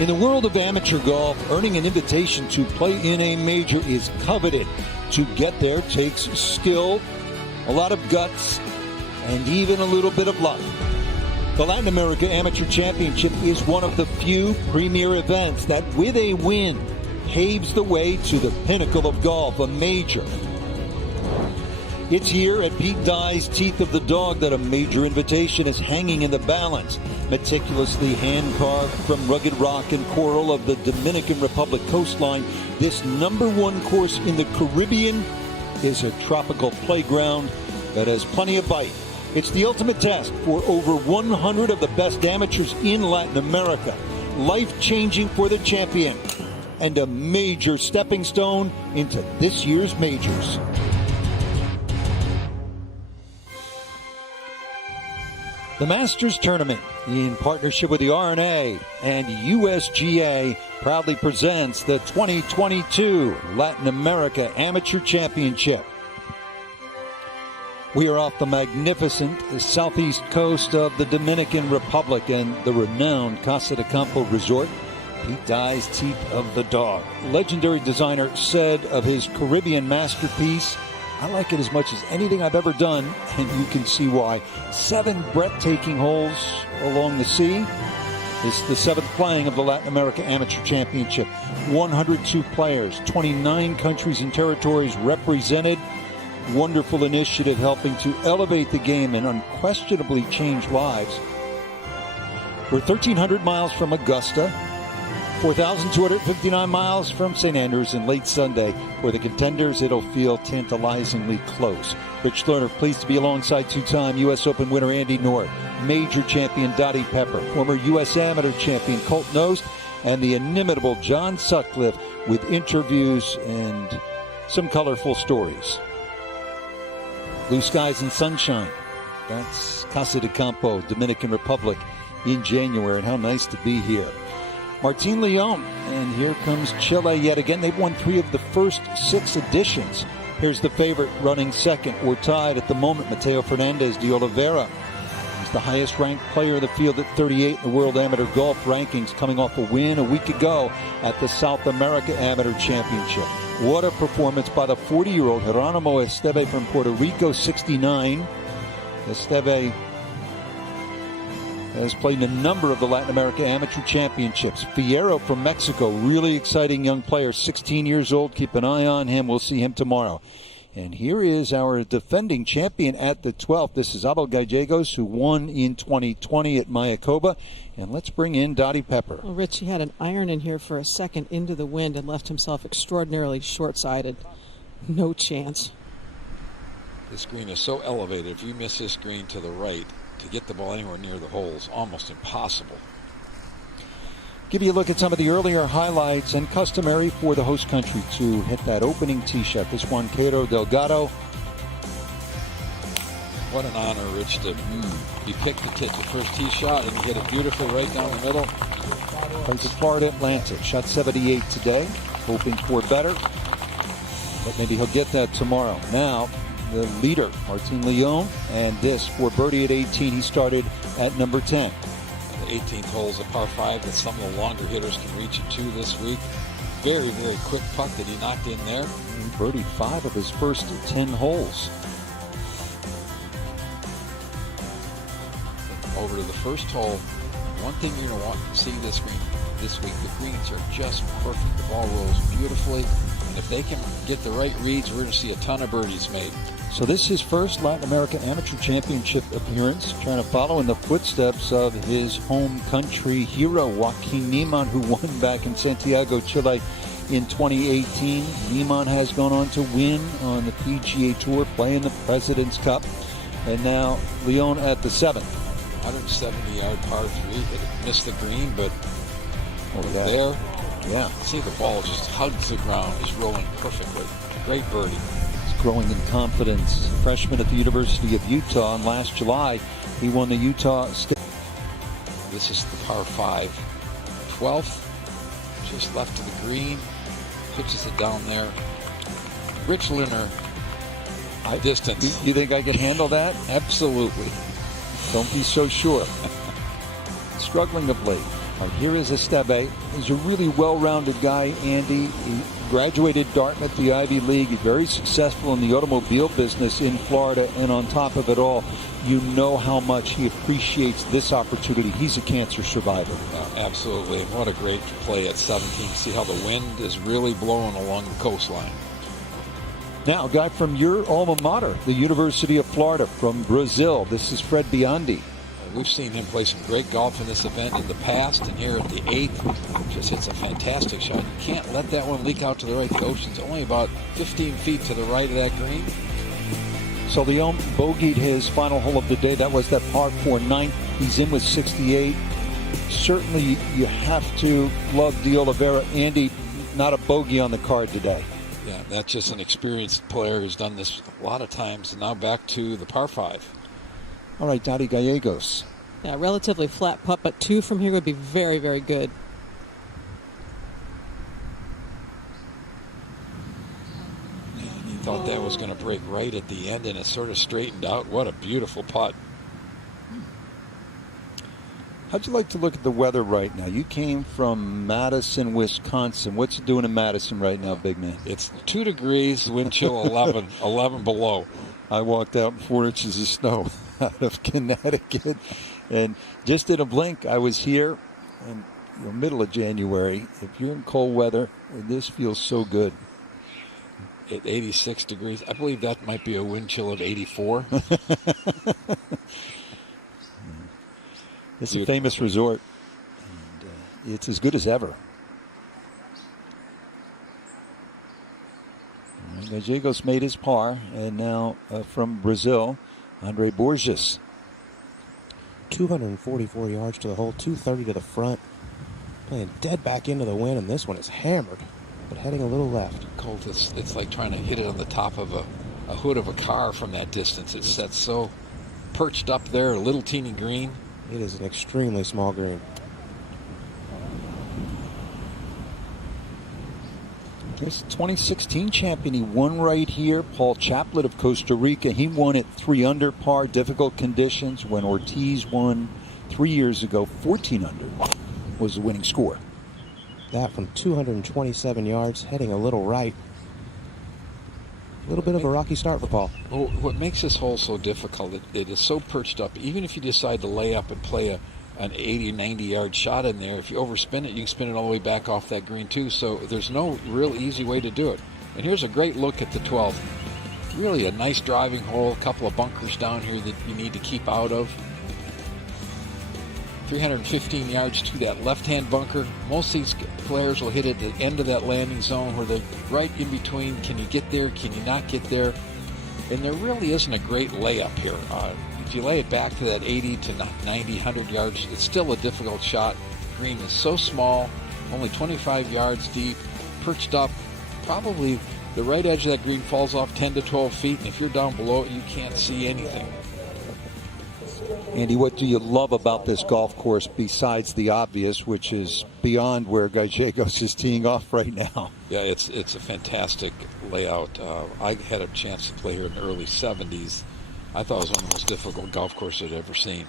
In the world of amateur golf, earning an invitation to play in a major is coveted. To get there takes skill, a lot of guts, and even a little bit of luck. The Latin America Amateur Championship is one of the few premier events that, with a win, paves the way to the pinnacle of golf, a major. It's here at Pete Dye's Teeth of the Dog that a major invitation is hanging in the balance. Meticulously hand-carved from rugged rock and coral of the Dominican Republic coastline, this #1 course in the Caribbean is a tropical playground that has plenty of bite. It's the ultimate test for over 100 of the best amateurs in Latin America. Life-changing for the champion and a major stepping stone into this year's majors. The Masters Tournament, in partnership with the R&A and USGA, proudly presents the 2022 Latin America Amateur Championship. We are off the magnificent southeast coast of the Dominican Republic and the renowned Casa de Campo resort, Pete Dye's Teeth of the Dog. Legendary designer said of his Caribbean masterpiece, "I like it as much as anything I've ever done," and you can see why. 7 breathtaking holes along the sea. It's the 7th playing of the Latin America Amateur Championship. 102 players, 29 countries and territories represented. Wonderful initiative helping to elevate the game and unquestionably change lives. We're 1,300 miles from Augusta, 4,259 miles from St. Andrews, and late Sunday. For the contenders, it'll feel tantalizingly close. Rich Lerner pleased to be alongside 2-time U.S. Open winner Andy North, major champion Dottie Pepper, former U.S. amateur champion Colt Knost, and the inimitable John Sutcliffe with interviews and some colorful stories. Blue skies and sunshine. That's Casa de Campo, Dominican Republic, in January, and how nice to be here. Martin Leon, and here comes Chile yet again. They've won 3 of the first 6 editions. Here's the favorite running second, or tied at the moment, Mateo Fernandez de Oliveira. He's the highest ranked player in the field at 38 in the World Amateur Golf Rankings, coming off a win a week ago at the South America Amateur Championship. What a performance by the 40-year-old Geronimo Esteve from Puerto Rico, 69. Esteve has played in a number of the Latin America Amateur Championships. Fierro from Mexico, really exciting young player, 16 years old. Keep an eye on him. We'll see him tomorrow. And here is our defending champion at the 12th. This is Abel Gallegos, who won in 2020 at Mayakoba. And let's bring in Dottie Pepper. Well, Rich, he had an iron in here for a second into the wind and left himself extraordinarily short-sided. No chance. This green is so elevated. If you miss this green to the right, to get the ball anywhere near the hole is almost impossible. Give you a look at some of the earlier highlights, and customary for the host country to hit that opening tee shot. This Juan Quero Delgado. What an honor, Rich, to be picked to hit the first tee shot and hit it beautifully right down the middle. Plays at Florida Atlantic. Shot 78 today. Hoping for better, but maybe he'll get that tomorrow. Now, the leader, Martin Leon, and this for birdie at 18. He started at number 10. The 18th hole is a par 5 that some of the longer hitters can reach into this week. Very, very quick putt that he knocked in there. He birdied 5 of his first 10 holes. Over to the first hole. One thing you're going to want to see this week, the greens are just perfect. The ball rolls beautifully. And if they can get the right reads, we're going to see a ton of birdies made. So this is his first Latin America Amateur Championship appearance, trying to follow in the footsteps of his home country hero, Joaquin Niemann, who won back in Santiago, Chile in 2018. Niemann has gone on to win on the PGA Tour, play in the President's Cup. And now Leon at the 7th. 170-yard par 3. It missed the green, but over that. there, yeah. See, the ball just hugs the ground. It's rolling perfectly. Great birdie. Growing in confidence. Freshman at the University of Utah, and last July he won the Utah State. This is the par 5. 12th, just left to the green, pitches it down there. Rich Lerner, distance. You think I can handle that? Absolutely. Don't be so sure. Struggling of late. Here is Esteve. He's a really well-rounded guy, Andy. He graduated Dartmouth, the Ivy League. He's very successful in the automobile business in Florida. And on top of it all, you know how much he appreciates this opportunity. He's a cancer survivor. Absolutely. And what a great play at 17. See how the wind is really blowing along the coastline. Now, a guy from your alma mater, the University of Florida, from Brazil. This is Fred Biondi. We've seen him play some great golf in this event in the past, and here at the 8th, just hits a fantastic shot. You can't let that one leak out to the right. The ocean's only about 15 feet to the right of that green. So Leon bogeyed his final hole of the day. That was that par 4 9th. He's in with 68. Certainly you have to love De Oliveira. Andy, not a bogey on the card today. Yeah, that's just an experienced player who's done this a lot of times. And now back to the par 5. All right, Dottie Gallegos. Yeah, relatively flat putt, but 2 from here would be very, very good. He thought that was going to break right at the end, and it sort of straightened out. What a beautiful putt. How'd you like to look at the weather right now? You came from Madison, Wisconsin. What's it doing in Madison right now, big man? It's 2 degrees, wind chill 11, 11 below. I walked out in 4 inches of snow out of Connecticut, and just in a blink, I was here in the middle of January. If you're in cold weather, this feels so good. At 86 degrees, I believe that might be a wind chill of 84. It's a famous resort, and it's as good as ever. Gallegos made his par, and now from Brazil, Andre Borges. 244 yards to the hole, 230 to the front. Playing dead back into the wind, and this one is hammered, but heading a little left. Colt, it's like trying to hit it on the top of a hood of a car from that distance. It's set so perched up there, a little teeny green. It is an extremely small green. This 2016 champion, he won right here. Paul Chaplet of Costa Rica, he won at 3 under par, difficult conditions. When Ortiz won 3 years ago, 14 under was the winning score. That from 227 yards, heading a little right. A little bit of a rocky start for Paul. Well, what makes this hole so difficult, it is so perched up. Even if you decide to lay up and play an 80 or 90 yard shot in there, if you overspin it, you can spin it all the way back off that green too. So there's no real easy way to do it. And here's a great look at the 12th. Really a nice driving hole, a couple of bunkers down here that you need to keep out of. 315 yards to that left-hand bunker. Most of these players will hit it at the end of that landing zone where they're right in between. Can you get there? Can you not get there? And there really isn't a great layup here. If you lay it back to that 80 to 90, 100 yards, it's still a difficult shot. Green is so small, only 25 yards deep, perched up. Probably the right edge of that green falls off 10 to 12 feet, and if you're down below it, you can't see anything. Andy, what do you love about this golf course besides the obvious, which is beyond where Gallegos is teeing off right now? Yeah, it's a fantastic layout. I had a chance to play here in the early 70s. I thought it was one of the most difficult golf courses I'd ever seen.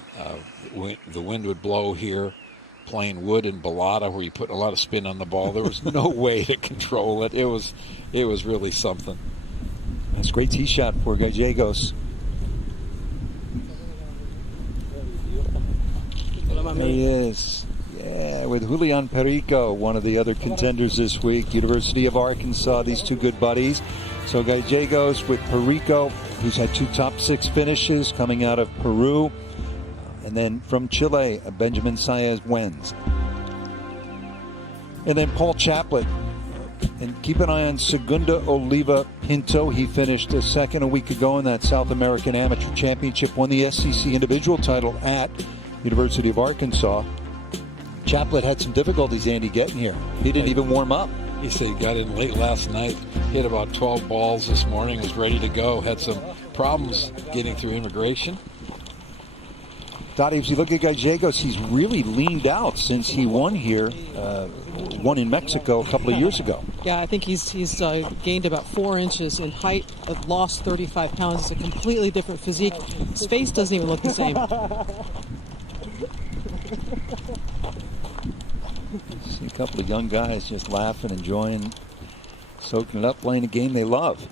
The wind would blow here, playing wood and balata where you put a lot of spin on the ball. There was no way to control it. It was really something. That's a great tee shot for Gallegos. There he is. Yeah, with Julian Perico, one of the other contenders this week. University of Arkansas, these two good buddies. So Gallegos with Perico, who's had 2 top 6 finishes coming out of Peru. And then from Chile, Benjamin Saez-Wens. And then Paul Chaplet. And keep an eye on Segunda Oliva Pinto. He finished second a week ago in that South American Amateur Championship, won the SEC individual title at University of Arkansas. Chaplet had some difficulties, Andy, getting here. He didn't even warm up. He said he got in late last night, hit about 12 balls this morning, was ready to go, had some problems getting through immigration. Dottie, as you look at Gallegos, he's really leaned out since he won here, won in Mexico a couple of years ago. Yeah, I think he's gained about 4 inches in height, lost 35 pounds. It's a completely different physique. His face doesn't even look the same. See a couple of young guys just laughing, enjoying, soaking it up, playing a game they love.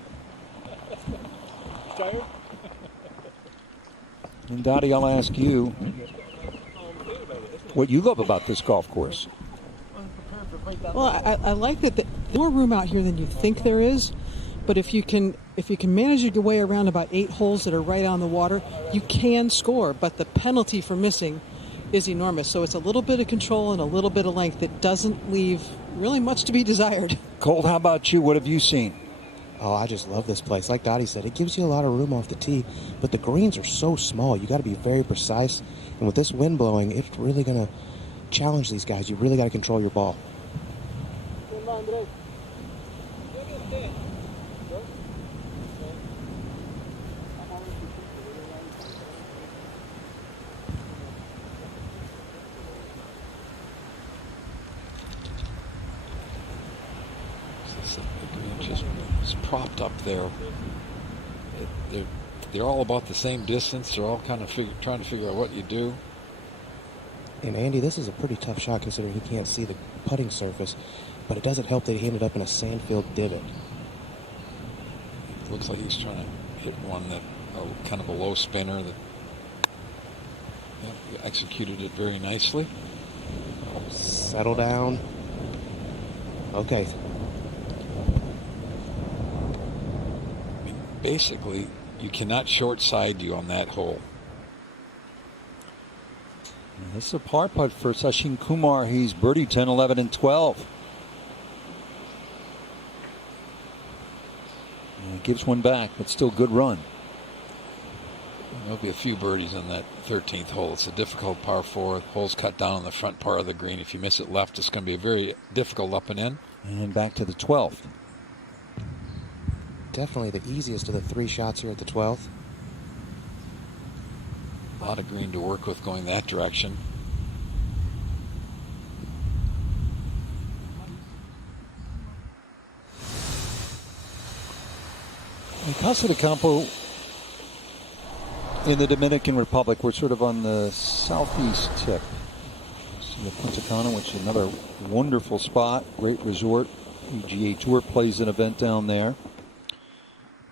Tired? And Dottie, I'll ask you what you love about this golf course. Well, I like that there's more room out here than you think there is, but if you can manage your way around about 8 holes that are right on the water, you can score. But the penalty for missing is enormous. So it's a little bit of control and a little bit of length that doesn't leave really much to be desired. Colt, how about you? What have you seen? Oh, I just love this place. Like Dottie said, it gives you a lot of room off the tee, but the greens are so small. You got to be very precise. And with this wind blowing, it's really going to challenge these guys. You really got to control your ball. Just propped up there. They're all about the same distance. They're all kind of trying to figure out what you do. And Andy, this is a pretty tough shot considering he can't see the putting surface, but it doesn't help that he ended up in a sand-filled divot. It looks like he's trying to hit one that kind of a low spinner that executed it very nicely. Settle down. Okay. Basically, you cannot short side you on that hole. This is a par putt for Sachin Kumar. He's birdie 10, 11, and 12. And gives one back, but still good run. There'll be a few birdies on that 13th hole. It's a difficult par 4. The hole's cut down on the front part of the green. If you miss it left, it's going to be a very difficult up and in. And back to the 12th. Definitely the easiest of the 3 shots here at the 12th. A lot of green to work with going that direction. In Casa de Campo in the Dominican Republic, we're sort of on the southeast tip. See the Punta Cana, which is another wonderful spot, great resort. PGA Tour plays an event down there.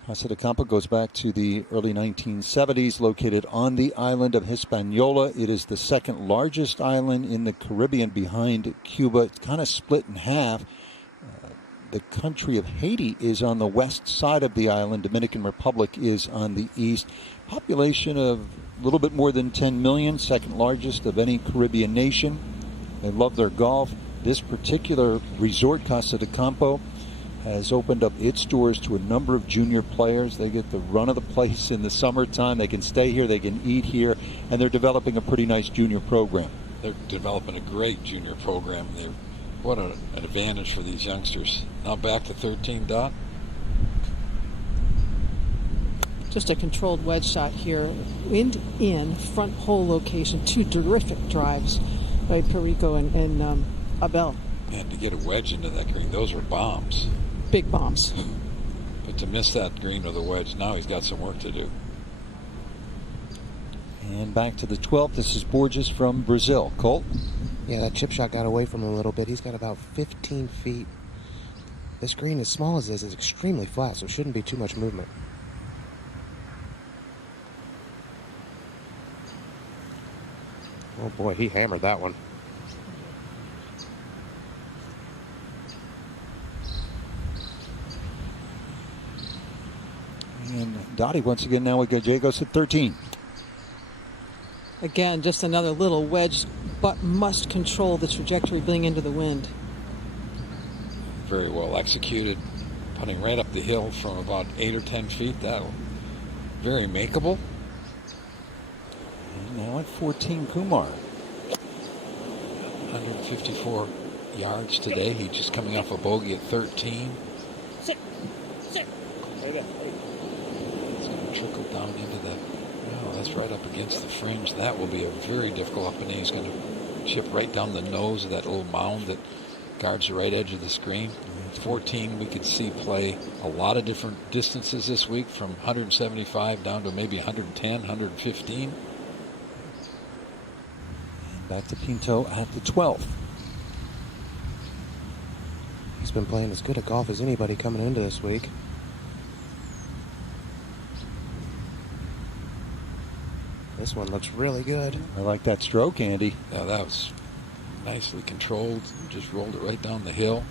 Casa de Campo goes back to the early 1970s, located on the island of Hispaniola. It is the second largest island in the Caribbean behind Cuba. It's kind of split in half. The country of Haiti is on the west side of the island. Dominican Republic is on the east. Population of a little bit more than 10 million, second largest of any Caribbean nation. They love their golf. This particular resort, Casa de Campo, has opened up its doors to a number of junior players. They get the run of the place in the summertime. They can stay here, they can eat here, and they're developing a pretty nice junior program. They're developing a great junior program. What an advantage for these youngsters. Now back to 13, Dot. Just a controlled wedge shot here. Wind in, front hole location. 2 terrific drives by Perico and Abel. Man, to get a wedge into that green, those were bombs. Big bombs. But to miss that green with a wedge, now he's got some work to do. And back to the 12th. This is Borges from Brazil. Colt? Yeah, that chip shot got away from him a little bit. He's got about 15 feet. This green, as small as this, is extremely flat, so it shouldn't be too much movement. Oh boy, he hammered that one. And Dottie, once again, now we go Jagos at 13. Again, just another little wedge, but must control the trajectory being into the wind. Very well executed. Putting right up the hill from about 8 or 10 feet. That very makeable. And now at 14, Kumar. 154 yards today. He's just coming off a bogey at 13. Sit. There you go. It's going to trickle down into that. Oh, that's right up against the fringe. That will be a very difficult up and in. He's going to chip right down the nose of that little mound that guards the right edge of the screen. 14, we could see play a lot of different distances this week, from 175 down to maybe 110, 115. And back to Pinto at the 12th. He's been playing as good a golf as anybody coming into this week. This one looks really good. I like that stroke, Andy. Yeah, that was nicely controlled. Just rolled it right down the hill.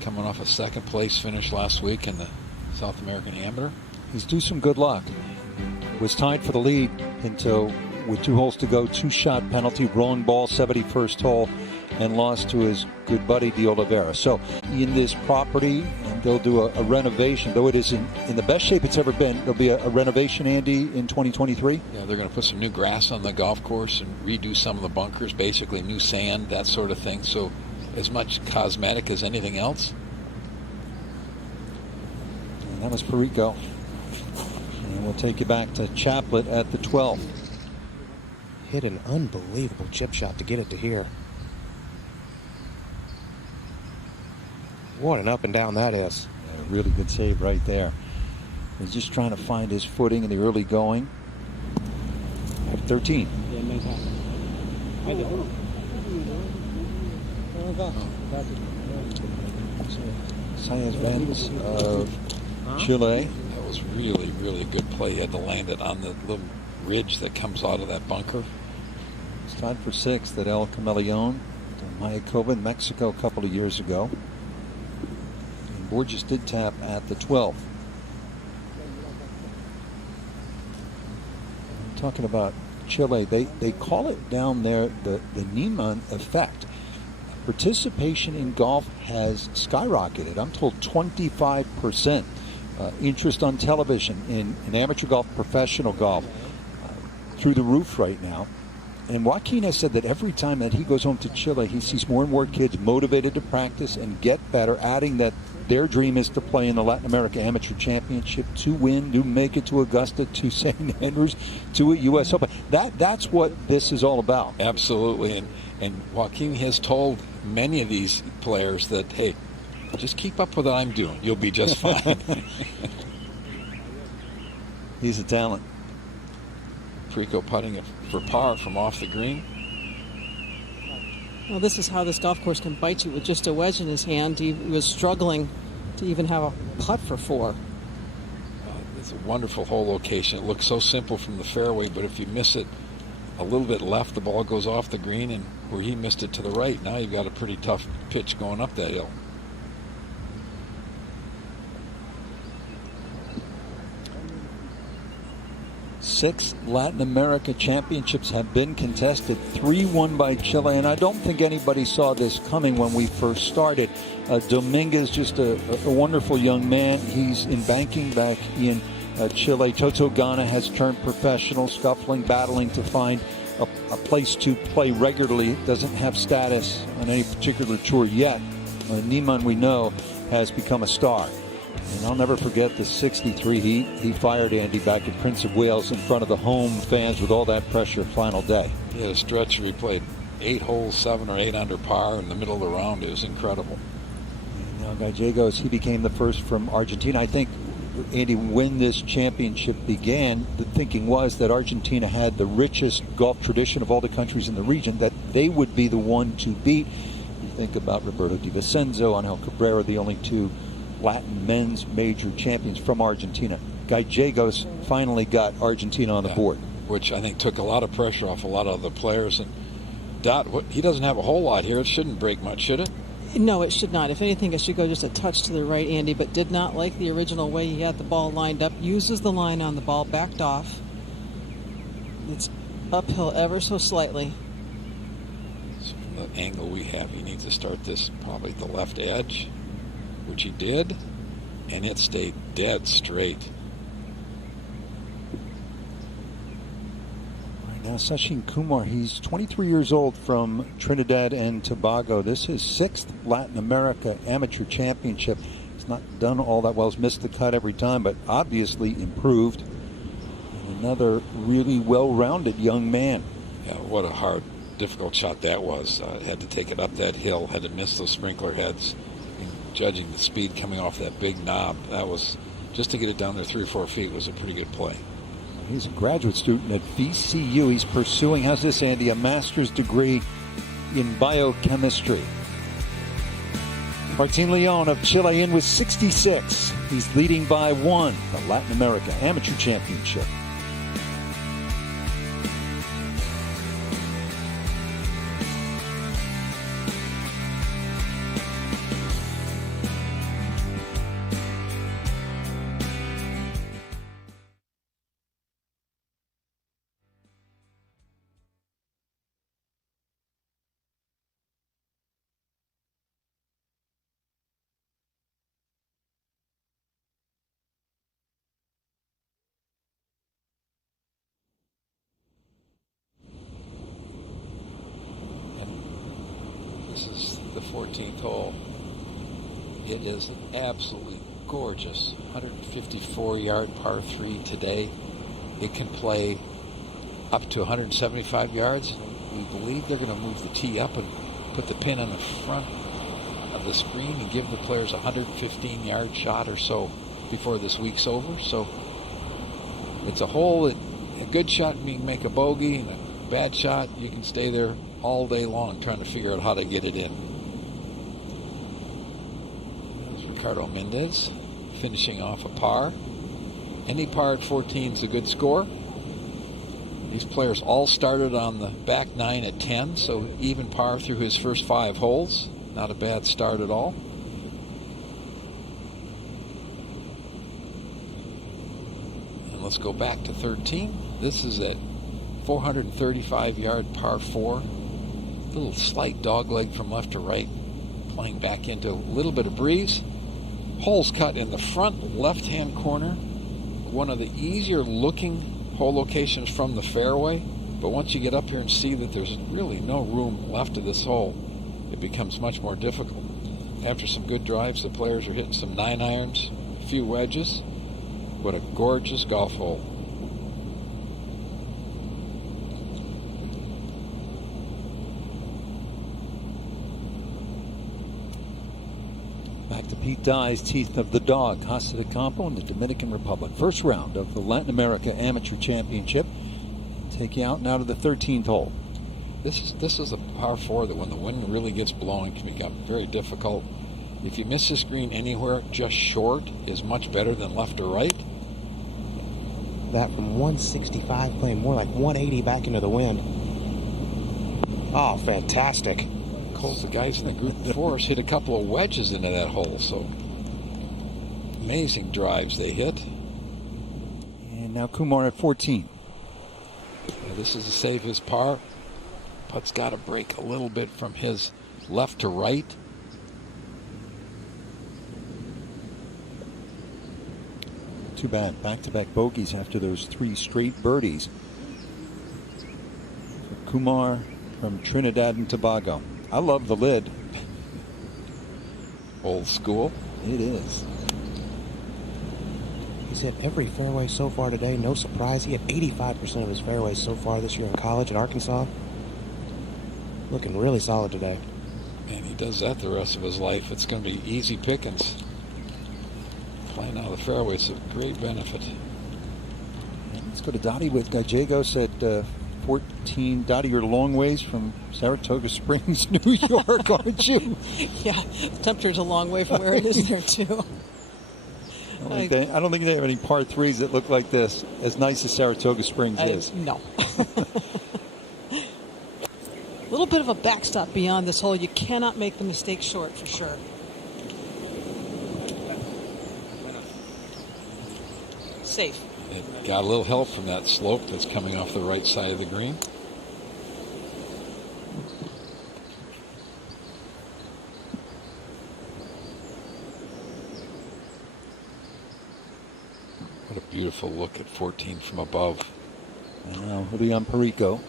Coming off a second place finish last week in the South American Amateur. He's due some good luck. Was tied for the lead until, with 2 holes to go, 2-shot penalty, wrong ball, 71st hole, and lost to his good buddy De Oliveira. So in this property, and they'll do a renovation, though it is in the best shape it's ever been. There'll be a renovation, Andy, in 2023. Yeah, they're going to put some new grass on the golf course and redo some of the bunkers, basically new sand, that sort of thing. So as much cosmetic as anything else. And that was Perico. And we'll take you back to Chaplet at the 12th. Hit an unbelievable chip shot to get it to here. What an up and down that is. A really good save right there. He's just trying to find his footing in the early going. 13. Saez Benz of Chile. That was really, really a good play. He had to land it on the little ridge that comes out of that bunker. He's tied for 6th at El Camaleon, Mayakoba in Mexico a couple of years ago. And Borges did tap at the 12th. Talking about Chile, they call it down there the Niemann effect. Participation in golf has skyrocketed. I'm told 25% interest on television in amateur golf, professional golf, through the roof right now. And Joaquin has said that every time that he goes home to Chile, he sees more and more kids motivated to practice and get better, adding that their dream is to play in the Latin America Amateur Championship, to win, to make it to Augusta, to St. Andrews, to a U.S. Open. That's what this is all about. Absolutely. And Joaquin has told many of these players that, hey, just keep up with what I'm doing. You'll be just fine. He's a talent. Perico putting it for par from off the green. Well, this is how this golf course can bite you with just a wedge in his hand. He was struggling to even have a putt for 4. It's a wonderful hole location. It looks so simple from the fairway, but if you miss it a little bit left, the ball goes off the green, and where he missed it to the right, now you've got a pretty tough pitch going up that hill. Six Latin America championships have been contested, 3 won by Chile, and I don't think anybody saw this coming when we first started. Dominguez, just a wonderful young man. He's in banking back in Chile. Toto Gana has turned professional, scuffling, battling to find a place to play regularly. Doesn't have status on any particular tour yet. Niemann, we know, has become a star. And I'll never forget the 63 he fired, Andy, back at Prince of Wales in front of the home fans with all that pressure final day. Yeah, a stretch where he played 8 holes, 7 or 8 under par in the middle of the round. It was incredible. And now Gallegos, he became the first from Argentina. I think, Andy, when this championship began, the thinking was that Argentina had the richest golf tradition of all the countries in the region, that they would be the one to beat. You think about Roberto Di Vicenzo, Angel Cabrera, the only 2 Latin men's major champions from Argentina. Gallegos finally got Argentina on the board. Which I think took a lot of pressure off a lot of the players. And Dot, he doesn't have a whole lot here. It shouldn't break much, should it? No, it should not. If anything, it should go just a touch to the right, Andy, but did not like the original way he had the ball lined up. Uses the line on the ball, backed off. It's uphill ever so slightly. So from the angle we have, he needs to start this probably at the left edge, which he did, and it stayed dead straight. Right now, Sachin Kumar, he's 23 years old from Trinidad and Tobago. This is his 6th Latin America Amateur Championship. He's not done all that well. He's missed the cut every time, but obviously improved. And another really well-rounded young man. Yeah, what a hard, difficult shot that was. Had to take it up that hill, had to miss those sprinkler heads. Judging the speed coming off that big knob, that was, just to get it down there 3 or 4 feet was a pretty good play. He's a graduate student at VCU. He's pursuing, how's this, Andy, a master's degree in biochemistry. Joaquin Niemann of Chile in with 66. He's leading by 1, the Latin America Amateur Championship. This is the 14th hole. It is an absolutely gorgeous 154-yard par 3 today. It can play up to 175 yards. We believe they're going to move the tee up and put the pin on the front of the screen and give the players a 115-yard shot or so before this week's over. So it's a hole that a good shot you can make a bogey, and a bad shot you can stay there all day long trying to figure out how to get it in. There's Ricardo Mendez finishing off a par. Any par at 14 is a good score. These players all started on the back 9 at 10, so even par through his first 5 holes. Not a bad start at all. And let's go back to 13. This is at 435-yard par 4. Little slight dogleg from left to right, playing back into a little bit of breeze. Holes cut in the front left-hand corner. One of the easier looking hole locations from the fairway, but once you get up here and see that there's really no room left of this hole, it becomes much more difficult. After some good drives, the players are hitting some 9-irons, a few wedges. What a gorgeous golf hole. Back to Pete Dye's Teeth of the Dog, Casa de Campo in the Dominican Republic. First round of the Latin America Amateur Championship. Take you out now to the 13th hole. This is a par 4 that when the wind really gets blowing can become very difficult. If you miss this green anywhere just short is much better than left or right. That from 165 playing more like 180 back into the wind. Oh, fantastic. The guys in the group before us hit a couple of wedges into that hole, so amazing drives they hit. And now Kumar at 14. Now this is to save his par. Putt's got to break a little bit from his left to right. Too bad. Back-to-back bogeys after those 3 straight birdies. For Kumar from Trinidad and Tobago. I love the lid. Old school. It is. He's hit every fairway so far today. No surprise. He hit 85% of his fairways so far this year in college at Arkansas. Looking really solid today. Man, he does that the rest of his life. It's going to be easy pickings. Playing out of the fairway is a great benefit. And let's go to Dottie with Gallegos at 14. Dottie, you're a long ways from Saratoga Springs, New York, aren't you? Yeah, the temperature's a long way from where it is there, too. I don't think they have any par 3s that look like this, as nice as Saratoga Springs is. No. A little bit of a backstop beyond this hole. You cannot make the mistake short, for sure. Safe. It got a little help from that slope that's coming off the right side of the green. What a beautiful look at 14 from above. Now, Leon Perico.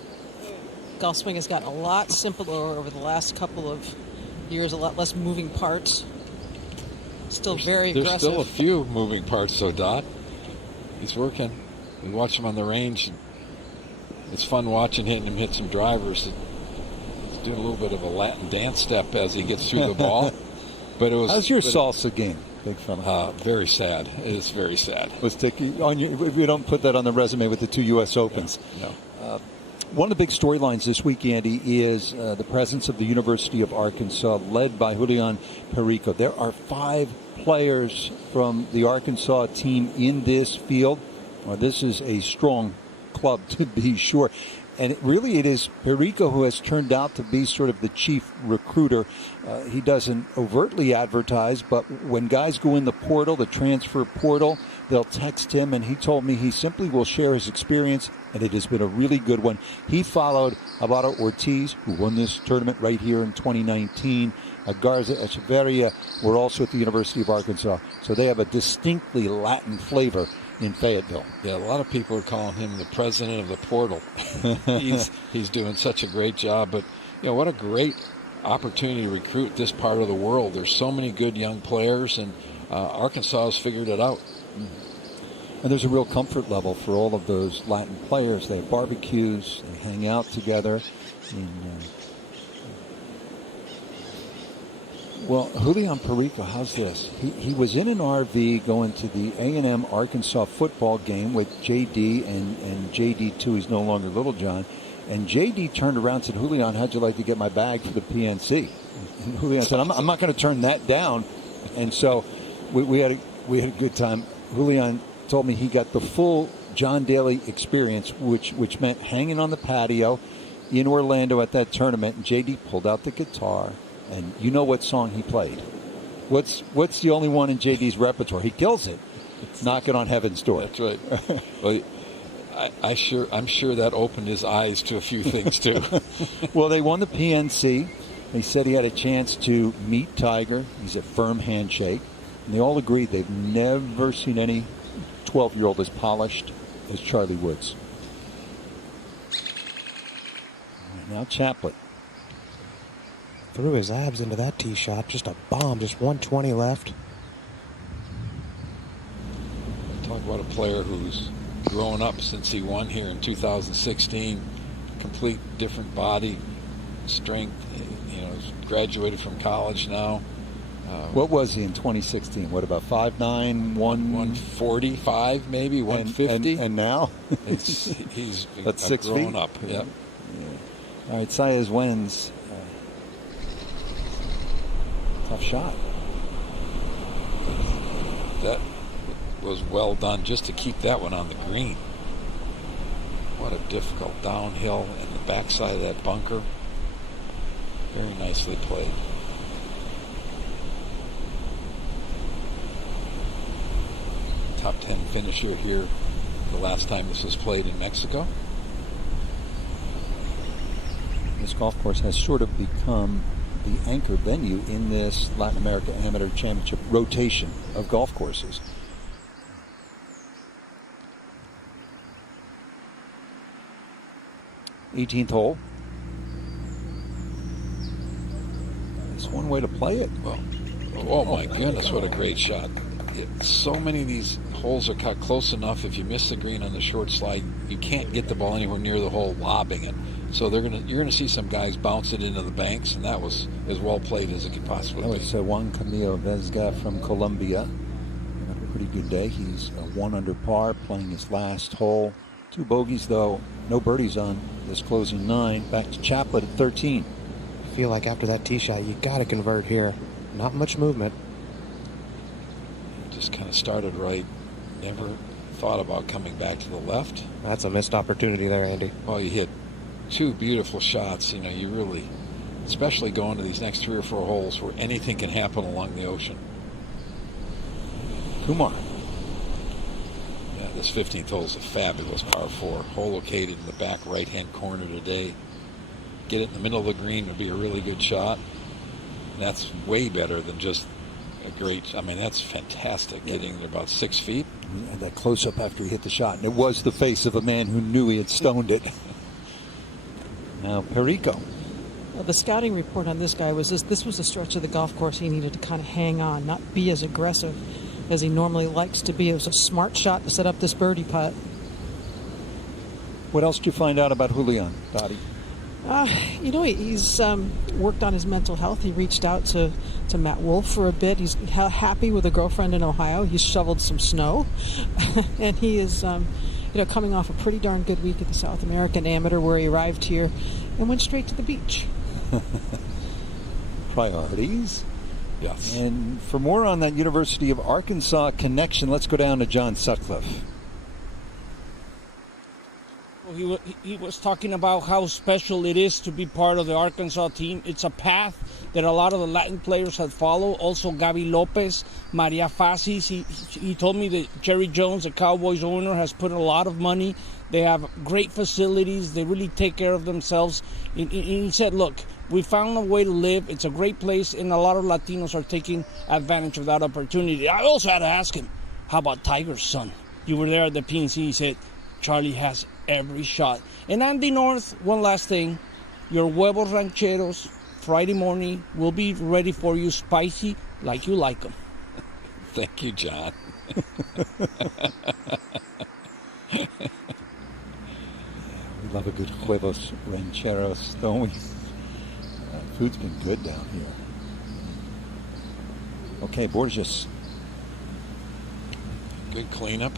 Golf swing has gotten a lot simpler over the last couple of years, a lot less moving parts. Still very aggressive. There's still a few moving parts, though, Dot. He's working. We watch him on the range. It's fun watching him hit some drivers. He's doing a little bit of a Latin dance step as he gets through the ball. But it was. How's your salsa game, big fella? Very sad. It is very sad. Let's take you on. We don't put that on the resume with the 2 U.S. Opens. No. One of the big storylines this week, Andy, is the presence of the University of Arkansas, led by Julian Perico. There are 5 players from the Arkansas team in this field. Well, this is a strong club, to be sure. And it is Perico who has turned out to be sort of the chief recruiter. He doesn't overtly advertise, but when guys go in the portal, the transfer portal, they'll text him, and he told me he simply will share his experience, and it has been a really good one. He followed Alvaro Ortiz, who won this tournament right here in 2019. Garza Echeverria were also at the University of Arkansas, so they have a distinctly Latin flavor in Fayetteville. Yeah, a lot of people are calling him the president of the portal. He's doing such a great job. But, what a great opportunity to recruit this part of the world. There's so many good young players, and Arkansas has figured it out. And there's a real comfort level for all of those Latin players. They have barbecues, they hang out together. Well, Julian Perico, how's this? He was in an RV going to the A&M Arkansas football game with JD, and JD, too, he's no longer Little John. And JD turned around and said, Julian, how'd you like to get my bag for the PNC? And Julian said, I'm not going to turn that down. And so we had a good time. Julian told me he got the full John Daly experience, which meant hanging on the patio in Orlando at that tournament. And JD pulled out the guitar. And you know what song he played? What's the only one in JD's repertoire? He kills it. It's Knocking on Heaven's Door. That's right. Well, I'm sure that opened his eyes to a few things too. Well, they won the PNC. They said he had a chance to meet Tiger. He's a firm handshake. And they all agreed they've never seen any 12-year-old as polished as Charlie Woods. Now Chaplet. Threw his abs into that tee shot. Just a bomb. Just 120 left. Talk about a player who's grown up since he won here in 2016. Complete different body, strength. He's graduated from college now. What was he in 2016? What, about 5'9", 145 maybe, 150? And now? he's That's 6 feet? grown up. Yep. Yeah. All right, Saez Wens. Tough shot. That was well done just to keep that one on the green. What a difficult downhill and the backside of that bunker. Very nicely played. Top 10 finisher here the last time this was played in Mexico. This golf course has sort of become the anchor venue in this Latin America Amateur Championship rotation of golf courses. '18th hole. It's one way to play it. Well, oh my goodness, what a great shot. So many of these holes are cut close enough. If you miss the green on the short slide, you can't get the ball anywhere near the hole lobbing it. So you're gonna see some guys bounce it into the banks, and that was as well played as it could possibly be. That was Juan Camilo Vesga from Colombia. He had a pretty good day. He's 1 under par, playing his last hole. 2 bogeys, though. No birdies on this closing 9. Back to Chaplet at 13. I feel like after that tee shot, you got to convert here. Not much movement. Just kind of started right. Never thought about coming back to the left. That's a missed opportunity there, Andy. Well, you hit 2 beautiful shots. You really, especially going to these next 3 or 4 holes where anything can happen along the ocean. Kumar. Yeah, this 15th hole is a fabulous par 4. Hole located in the back right-hand corner today. Get it in the middle of the green would be a really good shot. And that's way better than just a great, that's fantastic. Getting it about 6 feet. And that close-up after he hit the shot. And it was the face of a man who knew he had stoned it. Now Perico. The scouting report on this guy was this was a stretch of the golf course he needed to kind of hang on, not be as aggressive as he normally likes to be. It was a smart shot to set up this birdie putt. What else did you find out about Julian, Dottie? He's worked on his mental health. He reached out to Matt Wolf for a bit. He's happy with a girlfriend in Ohio. He's shoveled some snow. And he is coming off a pretty darn good week at the South American Amateur where he arrived here and went straight to the beach. Priorities. Yes. And for more on that University of Arkansas connection, let's go down to John Sutcliffe. Well, he was talking about how special it is to be part of the Arkansas team. It's a path that a lot of the Latin players have followed. Also, Gaby Lopez, Maria Fasis. He told me that Jerry Jones, the Cowboys owner, has put a lot of money. They have great facilities. They really take care of themselves. And he said, look, we found a way to live. It's a great place, and a lot of Latinos are taking advantage of that opportunity. I also had to ask him, how about Tiger's son? You were there at the PNC. He said, Charlie has every shot. And Andy North, one last thing. Your huevos rancheros Friday morning will be ready for you, spicy like you like them. Thank you, John. We love a good huevos rancheros, don't we? Food's been good down here. Okay, Borges. Good cleanup.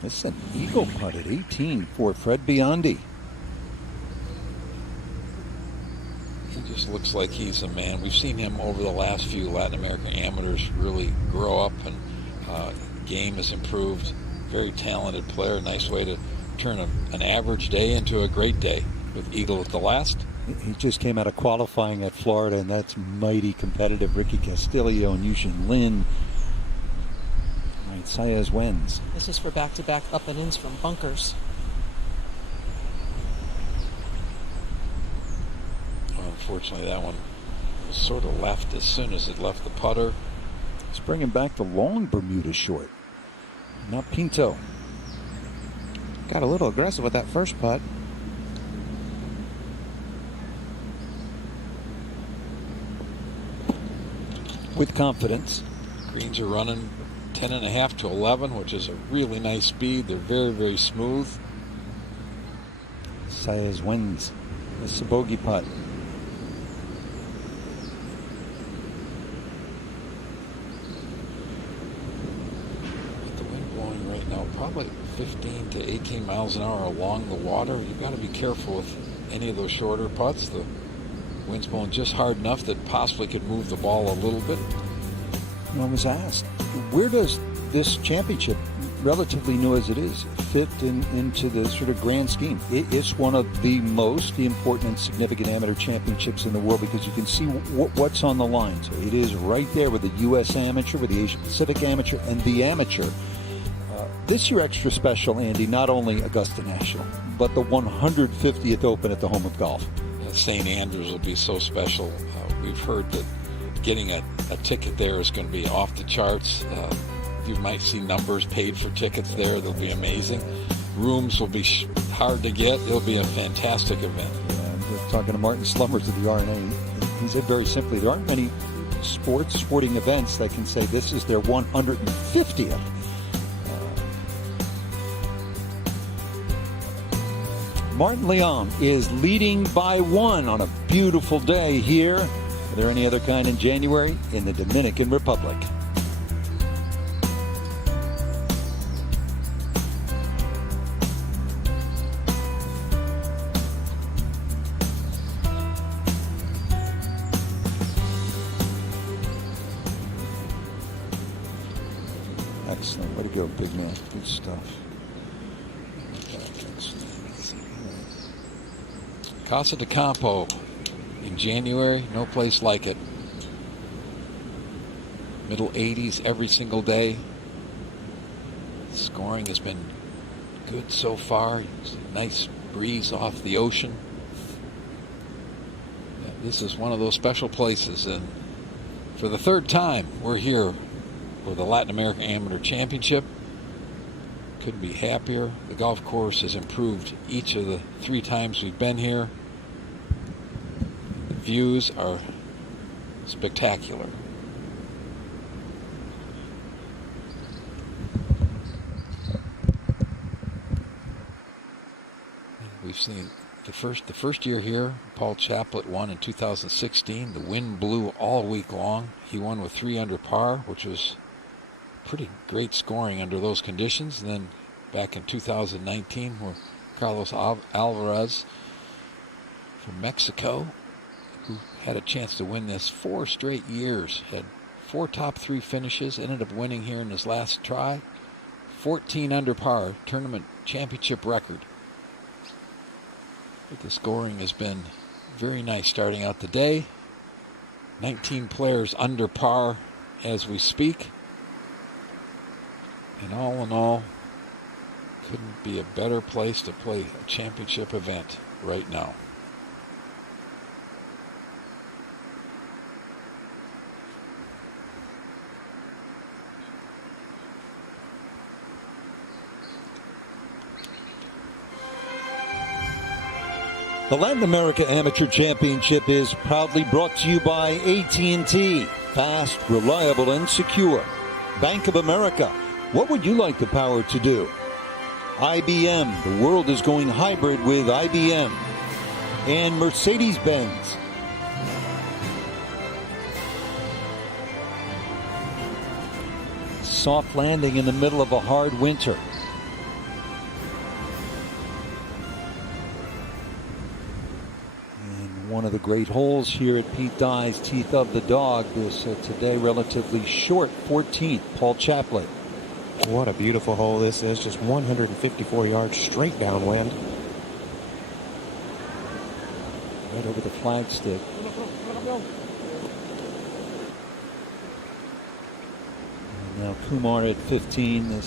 This is an eagle putt at 18 for Fred Biondi. He just looks like he's a man. We've seen him over the last few Latin American amateurs really grow up, and game has improved. Very talented player. Nice way to turn an average day into a great day with eagle at the last. He just came out of qualifying at Florida, and that's mighty competitive. Ricky Castillo and Yushin Lin. All right, Saez wins. This is for back-to-back up and ins from bunkers. Well, unfortunately, that one was sort of left as soon as it left the putter. It's bringing back the long Bermuda short. Not Pinto. Got a little aggressive with that first putt. With confidence. Greens are running 10.5 to 11, which is a really nice speed. They're very, very smooth. Saez wins. This is a bogey putt. With the wind blowing right now, probably 15 to 18 miles an hour along the water. You've got to be careful with any of those shorter putts. The wind's blowing just hard enough that possibly could move the ball a little bit. I was asked, where does this championship, relatively new as it is, fit into the sort of grand scheme? It's one of the most important and significant amateur championships in the world because you can see what's on the line. So it is right there with the U.S. Amateur, with the Asia Pacific Amateur, and the Amateur. This year extra special, Andy, not only Augusta National, but the 150th Open at the home of golf. St. Andrews will be so special. We've heard that getting a ticket there is going to be off the charts. You might see numbers paid for tickets there. They'll be amazing. Rooms will be hard to get. It'll be a fantastic event. We're talking to Martin Slumbers of the R&A. He said very simply, there aren't many sporting events that can say this is their 150th. Martin Leon is leading by 1 on a beautiful day here. Are there any other kind in January? In the Dominican Republic. Excellent. Way to go, big man. Good stuff. Casa de Campo in January, no place like it. Middle 80s every single day. Scoring has been good so far. It's a nice breeze off the ocean. Yeah, this is one of those special places, and for the third time we're here for the Latin American Amateur Championship. Couldn't be happier. The golf course has improved each of the 3 times we've been here. The views are spectacular. We've seen the first year here, Paul Chaplet won in 2016. The wind blew all week long. He won with 3 under par, which was pretty great scoring under those conditions. And then back in 2019, where Carlos Alvarez from Mexico, who had a chance to win this 4 straight years, had 4 top 3 finishes, ended up winning here in his last try. 14 under par, tournament championship record. But the scoring has been very nice starting out the day. 19 players under par as we speak. And all in all, couldn't be a better place to play a championship event right now. The Latin America Amateur Championship is proudly brought to you by AT&T. Fast, reliable, and secure. Bank of America. What would you like the power to do? IBM. The world is going hybrid with IBM. And Mercedes-Benz. Soft landing in the middle of a hard winter. One of the great holes here at Pete Dye's Teeth of the Dog. This today relatively short 14th, Paul Chaplet. What a beautiful hole this is. Just 154 yards straight downwind. Right over the flagstick. And now Kumar at 15.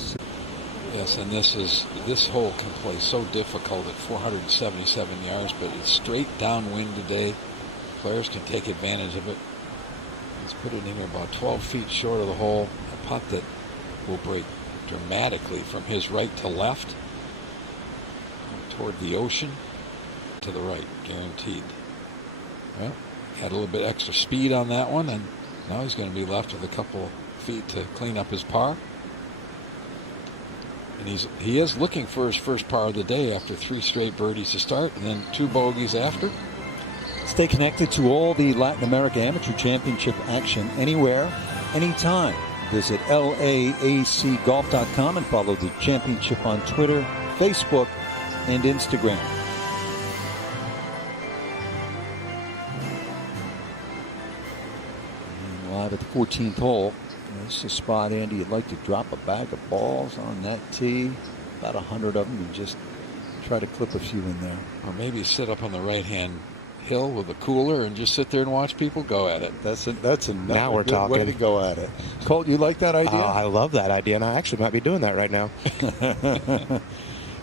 Yes, and this hole can play so difficult at 477 yards, but it's straight downwind today. Players can take advantage of it. Let's put it in here about 12 feet short of the hole. A putt that will break dramatically from his right to left, toward the ocean, to the right, guaranteed. Well, had a little bit extra speed on that one, and now he's going to be left with a couple feet to clean up his par. And he is looking for his first par of the day after 3 straight birdies to start and then 2 bogeys after. Stay connected to all the Latin America Amateur Championship action anywhere, anytime. Visit LAACgolf.com and follow the championship on Twitter, Facebook, and Instagram. And live at the 14th hole. This is a spot, Andy, you'd like to drop a bag of balls on that tee. About 100 of them, and just try to clip a few in there. Or maybe sit up on the right-hand hill with a cooler and just sit there and watch people go at it. That's a now we're talking. Way to go at it. Colt, you like that idea? I love that idea, and I actually might be doing that right now.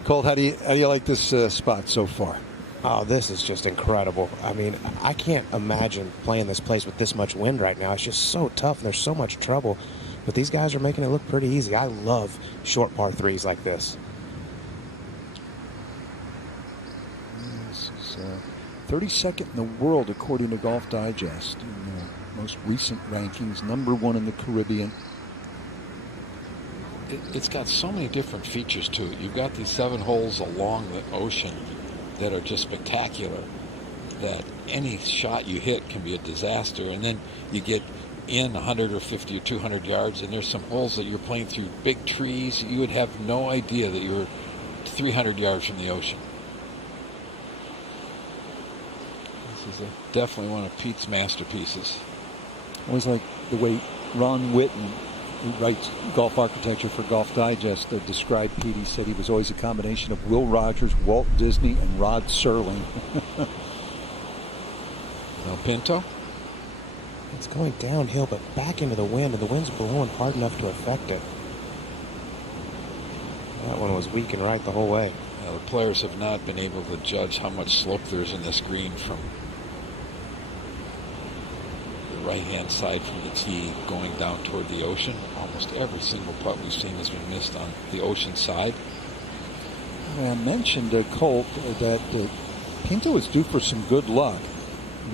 Colt, how do you like this spot so far? Oh, this is just incredible. I mean, I can't imagine playing this place with this much wind right now. It's just so tough, and there's so much trouble. But these guys are making it look pretty easy. I love short par 3s like this. This is 32nd in the world according to Golf Digest. In the most recent rankings, #1 in the Caribbean. It's got so many different features to it. You've got these 7 holes along the ocean that are just spectacular, that any shot you hit can be a disaster. And then you get in 100 or 50 or 200 yards, and there's some holes that you're playing through big trees. You would have no idea that you're 300 yards from the ocean. This is definitely one of Pete's masterpieces. I always like the way Ron Whitten, who writes golf architecture for Golf Digest, described Pete. He said he was always a combination of Will Rogers, Walt Disney, and Rod Serling. Now Pinto. It's going downhill, but back into the wind, and the wind's blowing hard enough to affect it. That one was weak and right the whole way. Now, the players have not been able to judge how much slope there is in this green from the right-hand side from the tee going down toward the ocean. Almost every single putt we've seen has been missed on the ocean side. I mentioned, Colt, that Pinto is due for some good luck.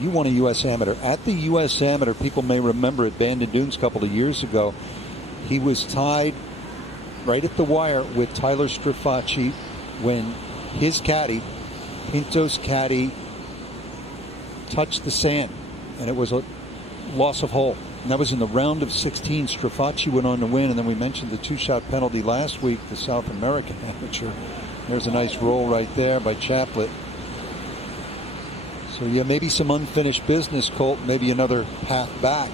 You won a U.S. Amateur. At the U.S. Amateur, people may remember at Bandon Dunes a couple of years ago, he was tied right at the wire with Tyler Strafacci when his caddy Pinto's caddy touched the sand, and it was a loss of hole. And that was in the round of 16. Strafacci went on to win, and then we mentioned the 2-shot penalty last week, the South American amateur. There's a nice roll right there by Chaplet. So yeah, maybe some unfinished business, Colt. Maybe another path back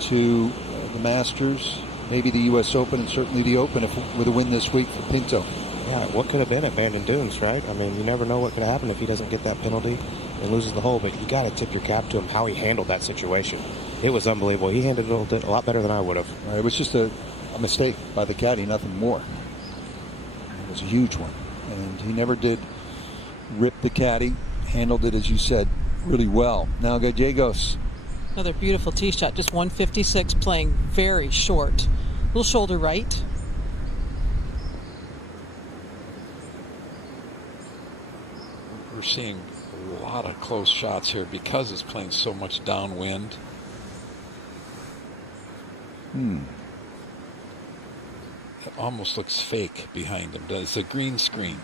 to the Masters, maybe the U.S. Open, and certainly the Open with a win this week for Pinto. Yeah, what could have been abandoned doings, right? I mean, you never know what could happen if he doesn't get that penalty and loses the hole, but you got to tip your cap to him how he handled that situation. It was unbelievable. He handled it a lot better than I would have. It was just a mistake by the caddy, nothing more. It was a huge one, and he never did rip the caddy. Handled it, as you said, really well. Now Gallegos. Another beautiful tee shot, just 156, playing very short. Little shoulder right. We're seeing a lot of close shots here because it's playing so much downwind. It almost looks fake behind him. It's a green screen.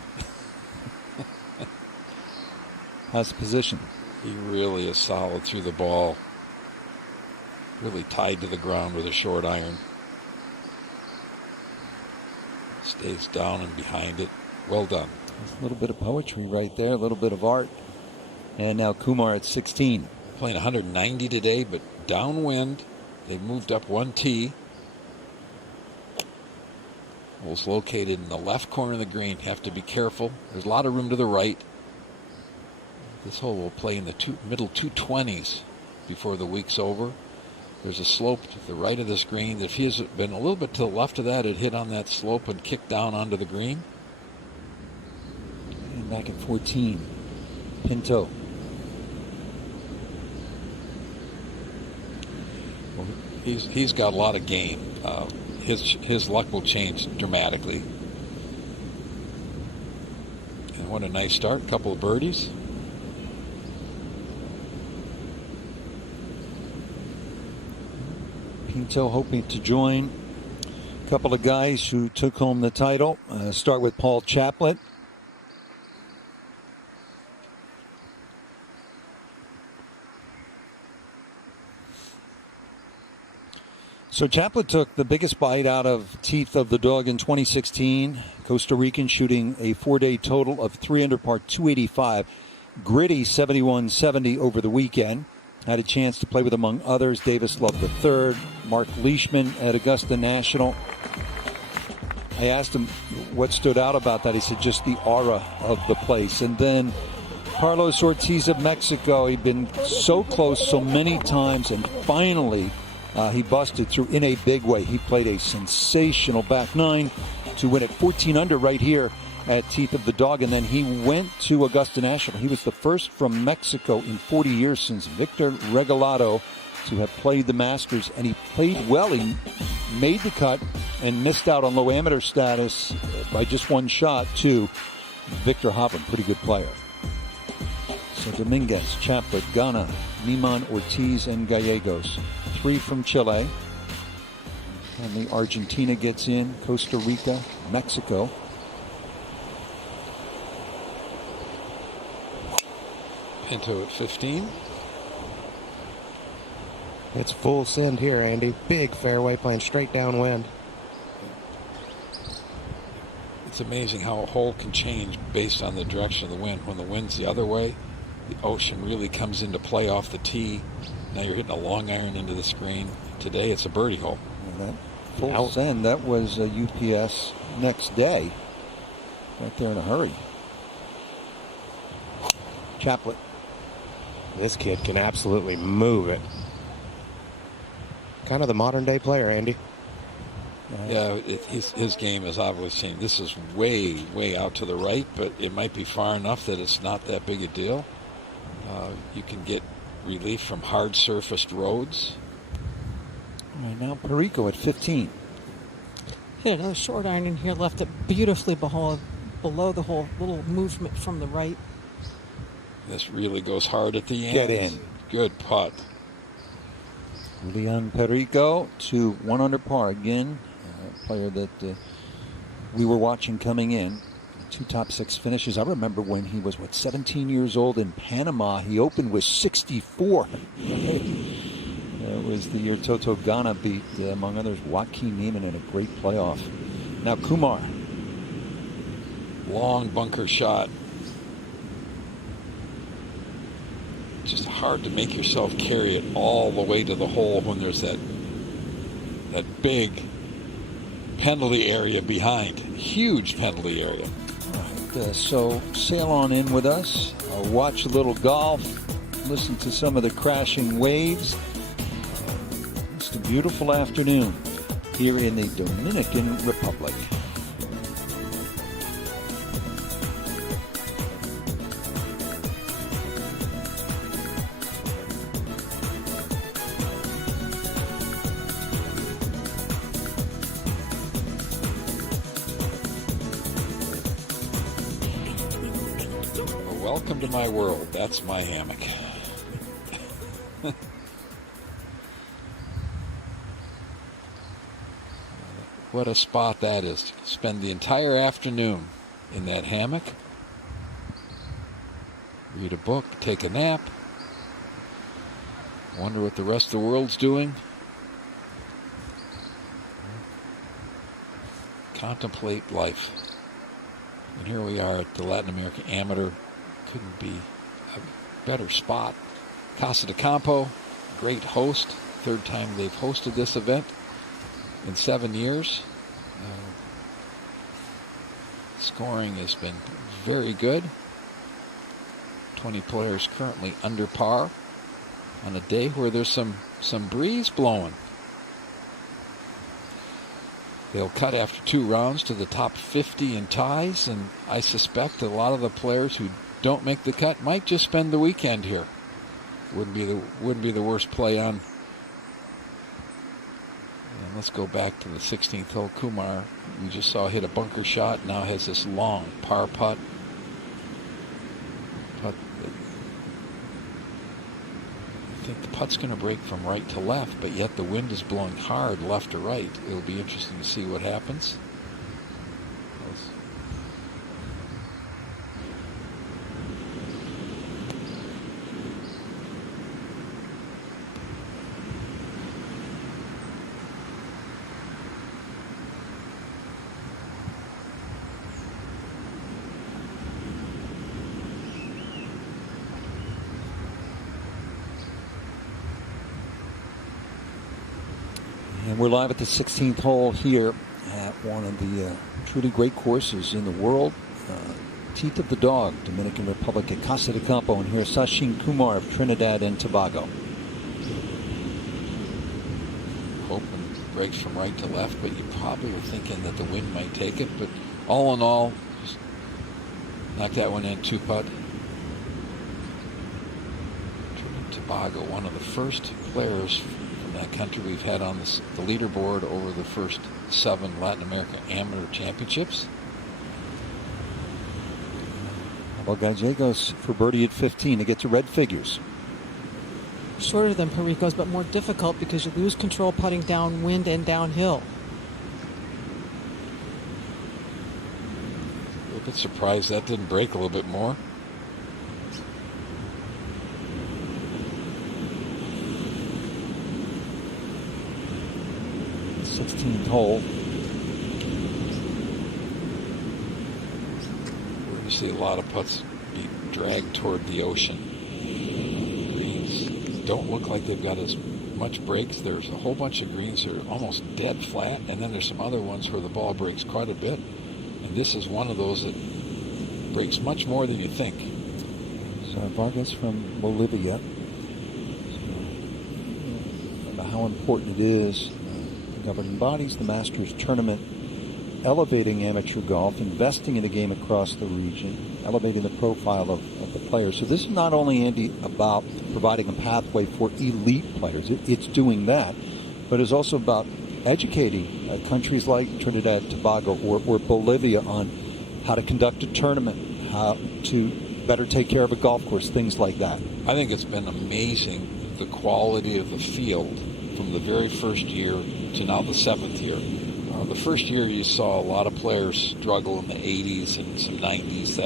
How's the position? He really is solid through the ball. Really tied to the ground with a short iron. Stays down and behind it. Well done. There's a little bit of poetry right there, a little bit of art. And now Kumar at 16. Playing 190 today, but downwind. They moved up one tee. Hole's located in the left corner of the green. Have to be careful. There's a lot of room to the right. This hole will play in the middle 220s before the week's over. There's a slope to the right of this green. If he has been a little bit to the left of that, it hit on that slope and kicked down onto the green. And back at 14, Pinto. Well, he's got a lot of game. His luck will change dramatically. And what a nice start. Couple of birdies. Pinto hoping to join a couple of guys who took home the title. Start with Paul Chaplet. So Chaplet took the biggest bite out of Teeth of the Dog in 2016. Costa Rican shooting a 4-day total of 3 under par 285. Gritty 71-70 over the weekend. Had a chance to play with, among others, Davis Love III, Mark Leishman at Augusta National. I asked him what stood out about that. He said just the aura of the place. And then Carlos Ortiz of Mexico. He'd been so close so many times, and finally he busted through in a big way. He played a sensational back nine to win at 14 under right here at Teeth of the Dog, and then he went to Augusta National. He was the first from Mexico in 40 years since Victor Regalado to have played the Masters, and he played well. He made the cut and missed out on low amateur status by just one shot to Victor Hovland, pretty good player. So Dominguez, Chaplet, Ghana, Niemann, Ortiz, and Gallegos. 3 from Chile. And the Argentina gets in, Costa Rica, Mexico. Pinto at 15. It's full send here, Andy. Big fairway playing straight downwind. It's amazing how a hole can change based on the direction of the wind. When the wind's the other way, the ocean really comes into play off the tee. Now you're hitting a long iron into the screen. Today it's a birdie hole. And that full send, that was a UPS next day. Right there in a hurry. Chaplet. This kid can absolutely move it. Kind of the modern day player, Andy. Yeah, his game is obviously changed. This is way, way out to the right, but it might be far enough that it's not that big a deal. You can get relief from hard surfaced roads. Right now, Perico at 15. Hit another short iron in here, left it beautifully below the whole little movement from the right. This really goes hard at the end. Get in. Good putt. Leon Perico to 1 under par again. A player that we were watching coming in. 2 top 6 finishes. I remember when he was, 17 years old in Panama. He opened with 64. That was the year Toto Gana beat, among others, Joaquin Niemann in a great playoff. Now Kumar. Long bunker shot. Just hard to make yourself carry it all the way to the hole when there's that big penalty area behind. Huge penalty area. All right, so sail on in with us. Watch a little golf. Listen to some of the crashing waves. It's a beautiful afternoon here in the Dominican Republic. Welcome to my world. That's my hammock. What a spot that is. Spend the entire afternoon in that hammock. Read a book, take a nap. Wonder what the rest of the world's doing. Contemplate life. And here we are at the Latin American Amateur. Couldn't be a better spot. Casa de Campo, great host. 3rd time they've hosted this event in 7 years. Scoring has been very good. 20 players currently under par on a day where there's some breeze blowing. They'll cut after 2 rounds to the top 50 in ties, and I suspect a lot of the players who don't make the cut might just spend the weekend here. Wouldn't be the worst play on. And let's go back to the 16th hole. Kumar, we just saw hit a bunker shot. Now has this long par putt. I think the putt's going to break from right to left, but yet the wind is blowing hard left to right. It'll be interesting to see what happens. And we're live at the 16th hole here at one of the truly great courses in the world. Teeth of the Dog, Dominican Republic at Casa de Campo. And here's Sachin Kumar of Trinidad and Tobago. Hoping breaks from right to left, but you probably were thinking that the wind might take it. But all in all, just knock that one in, 2-putt. Trinidad and Tobago, one of the first players from that country we've had on the leaderboard over the first 7 Latin American Amateur Championships. Well, Gallegos for birdie at 15 to get to red figures. Shorter than Perico's, but more difficult because you lose control putting downwind and downhill. A little bit surprised that didn't break a little bit more. The 16th hole. See a lot of putts be dragged toward the ocean. Greens don't look like they've got as much breaks. There's a whole bunch of greens that are almost dead flat, and then there's some other ones where the ball breaks quite a bit. And this is one of those that breaks much more than you think. So Vargas from Bolivia. About how important it is, the governing bodies, the Masters tournament, elevating amateur golf, investing in the game across the region, elevating the profile of the players. So this is not only, Andy, about providing a pathway for elite players. It's doing that, but it's also about educating countries like Trinidad and Tobago or Bolivia on how to conduct a tournament, how to better take care of a golf course, things like that. I think it's been amazing, the quality of the field from the very first year to now the 7th year. The first year you saw a lot of players struggle in the 80s and some 90s.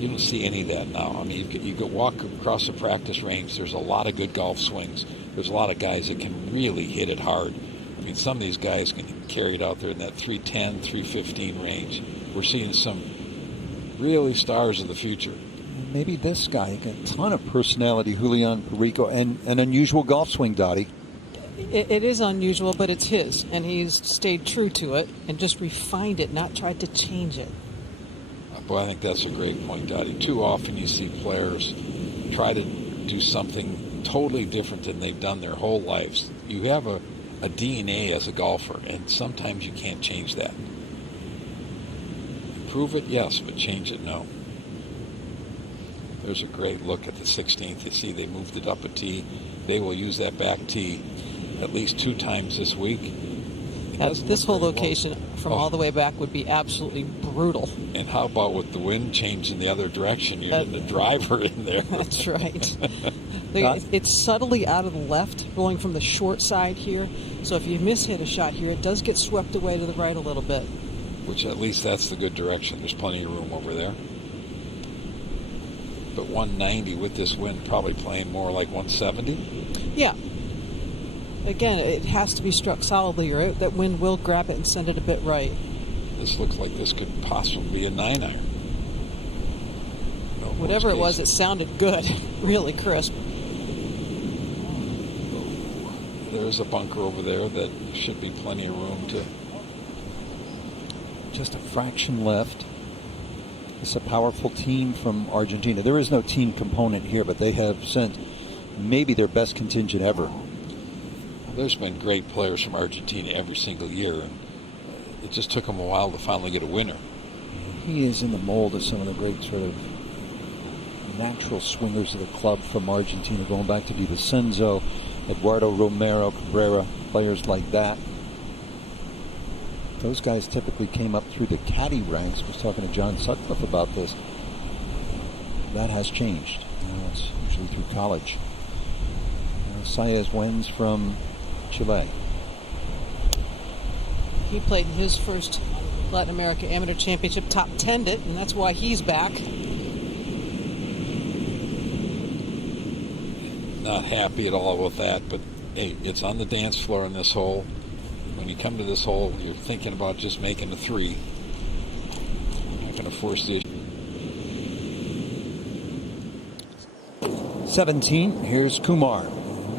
You don't see any of that now. I mean, you could walk across the practice range. There's a lot of good golf swings. There's a lot of guys that can really hit it hard. I mean, some of these guys can carry it out there in that 310, 315 range. We're seeing some really stars of the future. Maybe this guy, a ton of personality, Julian Perico, and an unusual golf swing, Dottie. It is unusual, but it's his, and he's stayed true to it and just refined it, not tried to change it. Boy, I think that's a great point, Dottie. Too often you see players try to do something totally different than they've done their whole lives. You have a DNA as a golfer, and sometimes you can't change that. Improve it, yes, but change it, no. There's a great look at the 16th. You see they moved it up a tee. They will use that back tee at least 2 times this week. This whole location from all the way back would be absolutely brutal. And how about with the wind changing the other direction, you're getting the driver in there. That's right. It's subtly out of the left, going from the short side here. So if you miss-hit a shot here, it does get swept away to the right a little bit. Which at least that's the good direction. There's plenty of room over there. But 190 with this wind, probably playing more like 170? Yeah. Again, it has to be struck solidly, or that wind will grab it and send it a bit right. This looks like this could possibly be a 9-iron. Whatever it was, it sounded good. Really crisp. There's a bunker over there that should be plenty of room to... Just a fraction left. It's a powerful team from Argentina. There is no team component here, but they have sent maybe their best contingent ever. There's been great players from Argentina every single year, and it just took them a while to finally get a winner. He is in the mold of some of the great sort of natural swingers of the club from Argentina, going back to DiVincenzo, Eduardo Romero, Cabrera, players like that. Those guys typically came up through the caddy ranks. I was talking to John Sutcliffe about this. That has changed. It's usually through college. Saez wins from Chile. He played in his first Latin America Amateur Championship, top 10'd it, and that's why he's back. Not happy at all with that, but hey, it's on the dance floor in this hole. When you come to this hole, you're thinking about just making a 3. You're not going to force the issue. 17, here's Kumar.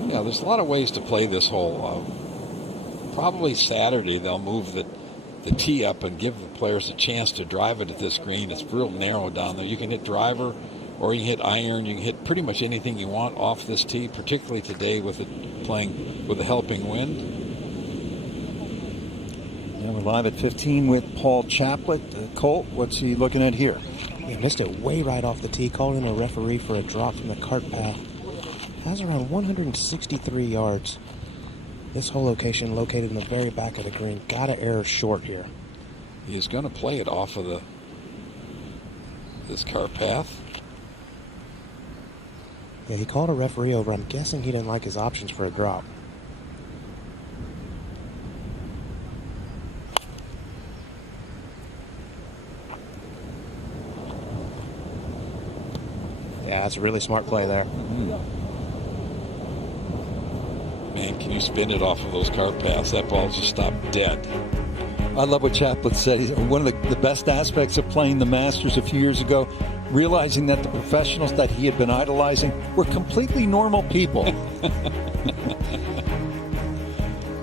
Yeah, there's a lot of ways to play this hole. Probably Saturday they'll move the tee up and give the players a chance to drive it at this green. It's real narrow down there. You can hit driver or you can hit iron. You can hit pretty much anything you want off this tee, particularly today with it playing with a helping wind. Yeah, we're live at 15 with Paul Chaplet. Colt, what's he looking at here? He missed it way right off the tee, called in a referee for a drop from the cart path. Has around 163 yards. This whole location located in the very back of the green. Got to err short here. He's going to play it off of this cart path. Yeah, he called a referee over. I'm guessing he didn't like his options for a drop. Yeah, that's a really smart play there. Man, can you spin it off of those cart paths? That ball just stopped dead. I love what Chaplet said. He's one of the best aspects of playing the Masters a few years ago, realizing that the professionals that he had been idolizing were completely normal people.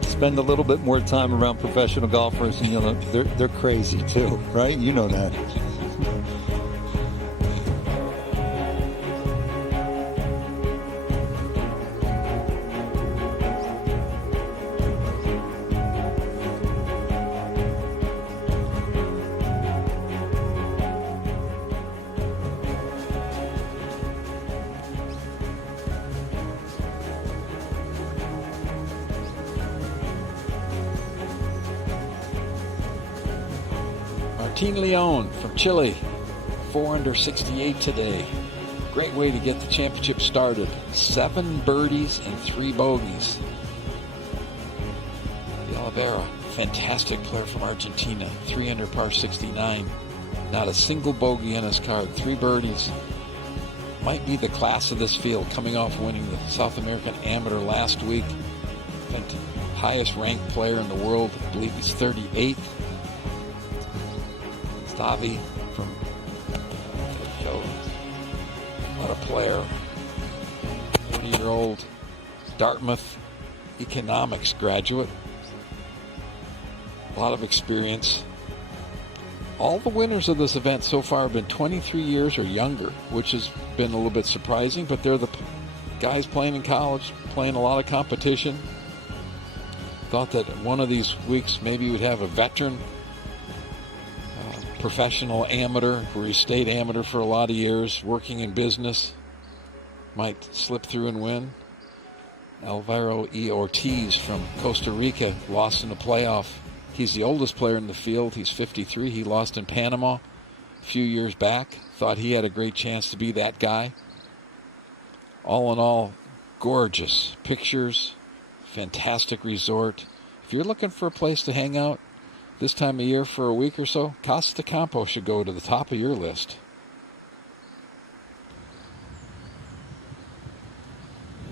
Spend a little bit more time around professional golfers, and you know they're crazy too, right? You know that. Martin Leon from Chile, 4 under 68 today. Great way to get the championship started. 7 birdies and 3 bogeys. He'll Olivera, fantastic player from Argentina, 3 under par 69. Not a single bogey on his card, 3 birdies. Might be the class of this field, coming off winning the South American Amateur last week. Highest ranked player in the world, I believe he's 38th. Stavi from, what a player. 30-year-old Dartmouth economics graduate. A lot of experience. All the winners of this event so far have been 23 years or younger, which has been a little bit surprising, but they're the guys playing in college, playing a lot of competition. Thought that one of these weeks maybe we'd have a veteran, professional amateur, where he stayed amateur for a lot of years, working in business, might slip through and win. Alvaro E. Ortiz from Costa Rica lost in the playoff. He's the oldest player in the field. He's 53. He lost in Panama a few years back. Thought he had a great chance to be that guy. All in all, gorgeous pictures, fantastic resort. If you're looking for a place to hang out this time of year for a week or so, Casa de Campo should go to the top of your list.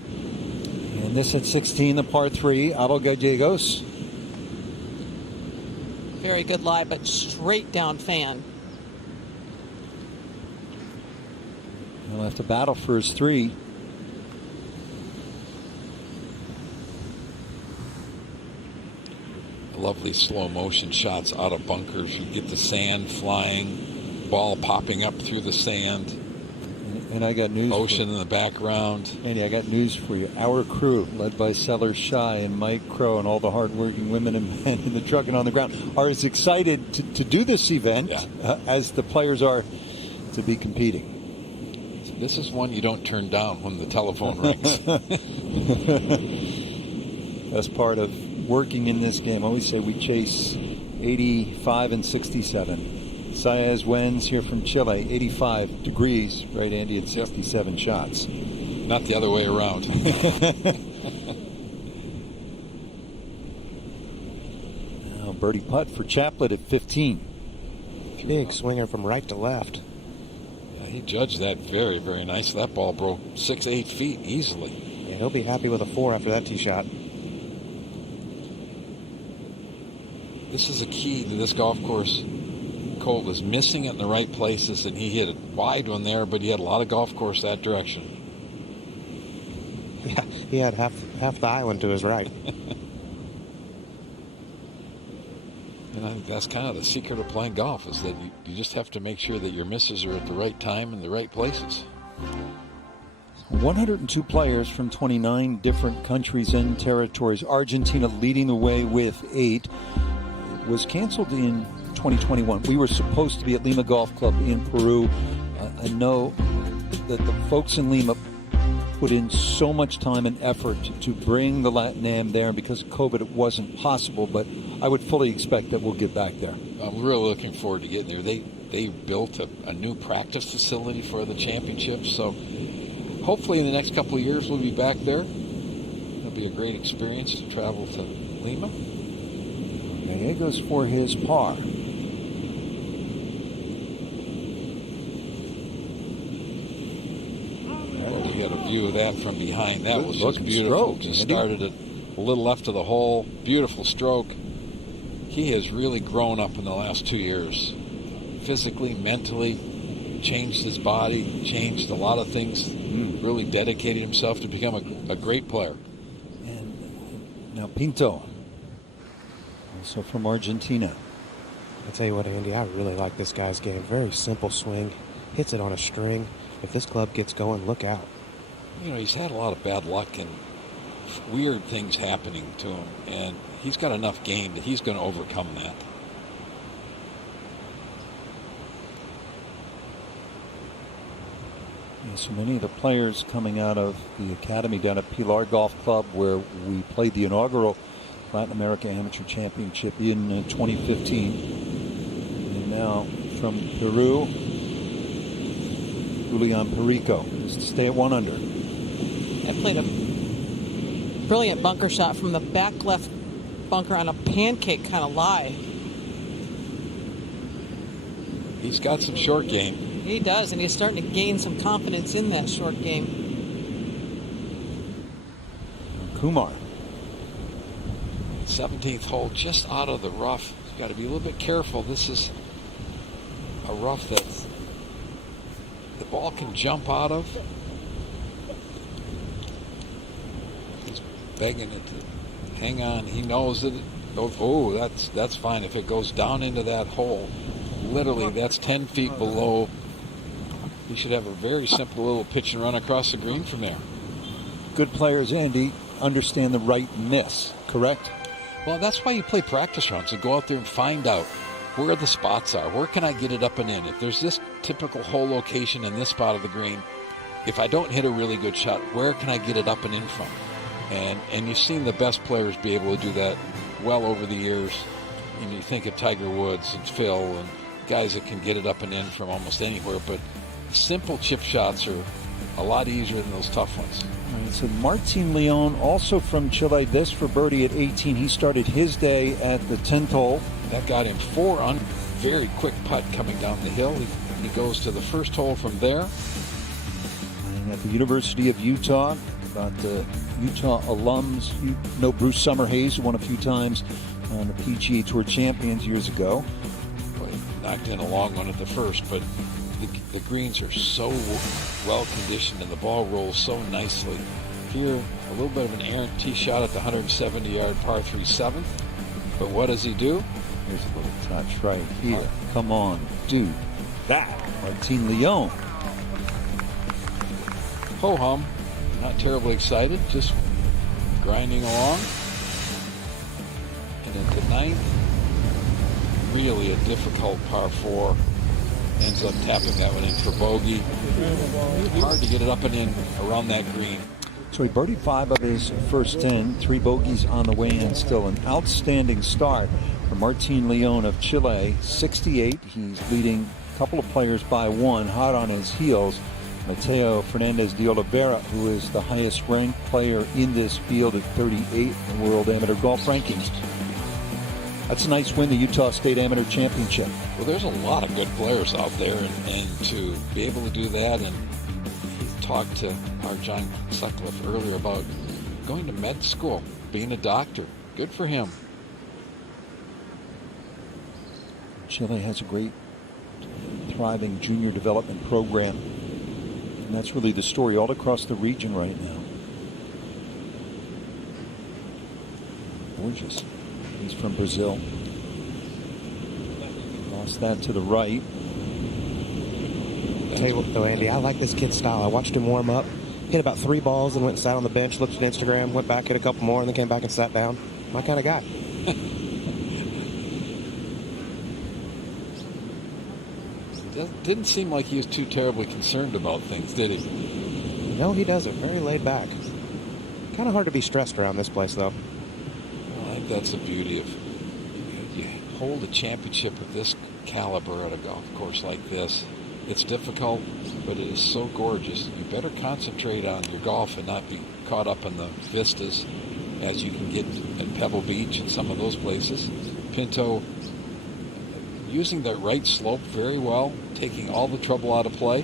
And this at 16, the par 3, Abel Gallegos. Very good lie, but straight down fan. He'll have to battle for his 3. Lovely slow motion shots out of bunkers. You get the sand flying, ball popping up through the sand. And I got news. Ocean in the background. Andy, I got news for you. Our crew, led by Sellers Shy and Mike Crow and all the hardworking women and men in the truck and on the ground, are as excited to do this event as the players are to be competing. So this is one you don't turn down when the telephone rings. That's part of working in this game. I always say we chase 85 and 67. Saez wins here from Chile, 85 degrees, right, Andy, at 67 shots. Not the other way around. Now, birdie putt for Chaplet at 15. Big swinger from right to left. Yeah, he judged that very, very nice. That ball broke 6-8 feet easily. Yeah, he'll be happy with a 4 after that tee shot. This is a key to this golf course. Colt was missing it in the right places, and he hit a wide one there, but he had a lot of golf course that direction. Yeah, he had half the island to his right. And I think that's kind of the secret of playing golf, is that you just have to make sure that your misses are at the right time and the right places. 102 players from 29 different countries and territories. Argentina leading the way with 8. It was canceled in 2021. We were supposed to be at Lima Golf Club in Peru. I know that the folks in Lima put in so much time and effort to bring the Latin Am there, and because of COVID it wasn't possible, but I would fully expect that we'll get back there. I'm really looking forward to getting there. They built a new practice facility for the championships, so hopefully in the next couple of years we'll be back there. It'll be a great experience to travel to Lima. Gallegos for his par. You got a view of that from behind. That was just beautiful. Stroke, just started it a little left of the hole. Beautiful stroke. He has really grown up in the last 2 years. Physically, mentally, changed his body, changed a lot of things. Really dedicated himself to become a great player. And now Pinto, also from Argentina. I tell you what, Andy, I really like this guy's game. Very simple swing. Hits it on a string. If this club gets going, look out. You know, he's had a lot of bad luck and weird things happening to him, and he's got enough game that he's going to overcome that. Yeah, so many of the players coming out of the academy down at Pilar Golf Club, where we played the inaugural Latin America Amateur Championship in 2015. And now from Peru, Julian Perico is to stay at 1 under. I played a brilliant bunker shot from the back left bunker on a pancake kind of lie. He's got some short game. He does, and he's starting to gain some confidence in that short game. Kumar. 17th hole, just out of the rough. He's got to be a little bit careful. This is a rough that the ball can jump out of. He's begging it to hang on. He knows that. Oh, that's fine. If it goes down into that hole, literally that's 10 feet below. He should have a very simple little pitch and run across the green from there. Good players, Andy, understand the right miss, correct? Well, that's why you play practice rounds, to go out there and find out where the spots are. Where can I get it up and in? If there's this typical hole location in this spot of the green, if I don't hit a really good shot, where can I get it up and in from? And you've seen the best players be able to do that well over the years. And you think of Tiger Woods and Phil and guys that can get it up and in from almost anywhere, but simple chip shots are a lot easier than those tough ones. All right, so Martin Leon, also from Chile, this for birdie at 18. He started his day at the 10th hole. That got him 4 on very quick putt coming down the hill. He goes to the first hole from there. And at the University of Utah, about the Utah alums, you know Bruce Summerhays, who won a few times on the PGA Tour Champions years ago. Well, he knocked in a long one at the first, but the greens are so well conditioned and the ball rolls so nicely. Here, a little bit of an errant tee shot at the 170-yard par 3 7th. But what does he do? Here's a little touch right here. Come on, do that. Martin Leon. Ho-hum. Not terribly excited, just grinding along. And at the 9th, really a difficult par 4. Ends up tapping that one in for bogey. Hard to get it up and in around that green. So he birdied 5 of his first 10, 3 bogeys on the way in. Still an outstanding start for Martin Leon of Chile, 68. He's leading a couple of players by 1, hot on his heels. Mateo Fernandez de Oliveira, who is the highest ranked player in this field at 38 in the World Amateur Golf Rankings. That's a nice win, the Utah State Amateur Championship. Well, there's a lot of good players out there, and to be able to do that, and he talked to our John Sutcliffe earlier about going to med school, being a doctor. Good for him. Chile has a great, thriving junior development program, and that's really the story all across the region right now. Gorgeous. He's from Brazil. Lost that to the right. Tell you what, though, Andy, I like this kid's style. I watched him warm up, hit about 3 balls, and went and sat on the bench, looked at Instagram, went back, hit a couple more, and then came back and sat down. My kind of guy. Didn't seem like he was too terribly concerned about things, did he? No, he doesn't. Very laid back. Kind of hard to be stressed around this place, though. I think that's the beauty of you hold a championship of this caliber at a golf course like this. It's difficult, but it is so gorgeous. You better concentrate on your golf and not be caught up in the vistas as you can get at Pebble Beach and some of those places. Pinto using that right slope very well, taking all the trouble out of play.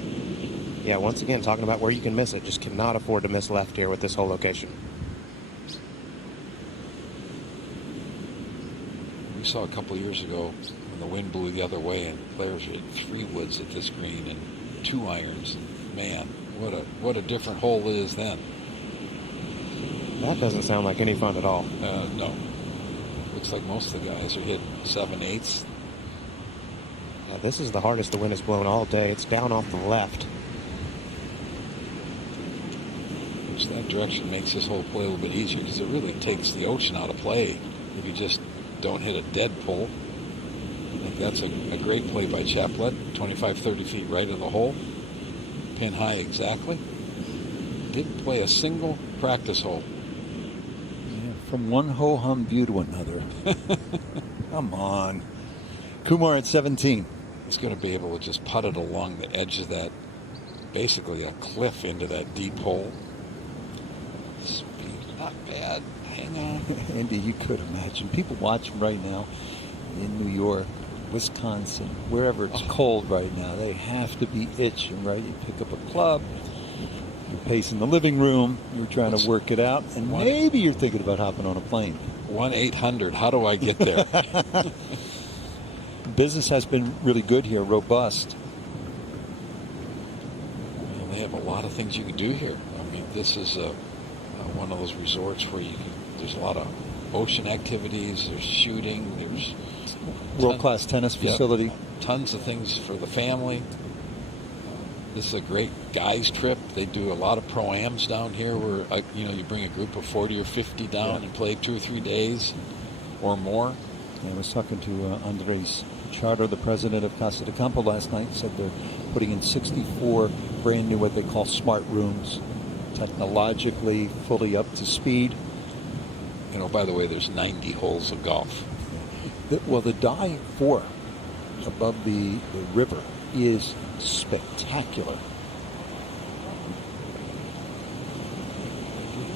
Yeah, once again, talking about where you can miss it. Just cannot afford to miss left here with this whole location. We saw a couple of years ago when the wind blew the other way and players hit 3 woods at this green and 2 irons. And man, what a different hole it is then. That doesn't sound like any fun at all. No. Looks like most of the guys are hitting 7/8. Yeah, this is the hardest the wind has blown all day. It's down off the left. Which that direction makes this whole play a little bit easier because it really takes the ocean out of play if you just don't hit a dead pull. I think that's a great play by Chaplet. 25-30 feet right of the hole. Pin high exactly. Didn't play a single practice hole. Yeah, from one ho-hum view to another. Come on. Kumar at 17. He's going to be able to just putt it along the edge of that, basically a cliff into that deep hole. Speed, not bad. hang on. Andy, you could imagine people watching right now in New York, Wisconsin, wherever it's cold right now. They have to be itching, right? You pick up a club, you're pacing the living room, you're trying to work it out, and maybe you're thinking about hopping on a plane. 1-800, how do I get there? Business has been really good here, robust. Well, they have a lot of things you can do here. I mean, this is one of those resorts where there's a lot of ocean activities, there's shooting, there's world-class tennis facility. Tons of things for the family. This is a great guys trip. They do a lot of pro-ams down here where, you bring a group of 40 or 50 down and play 2 or 3 days or more. I was talking to Andres Charter, the president of Casa de Campo, last night. Said they're putting in 64 brand new, what they call smart rooms, technologically fully up to speed. By the way, there's 90 holes of golf. The dive 4 above the river is spectacular.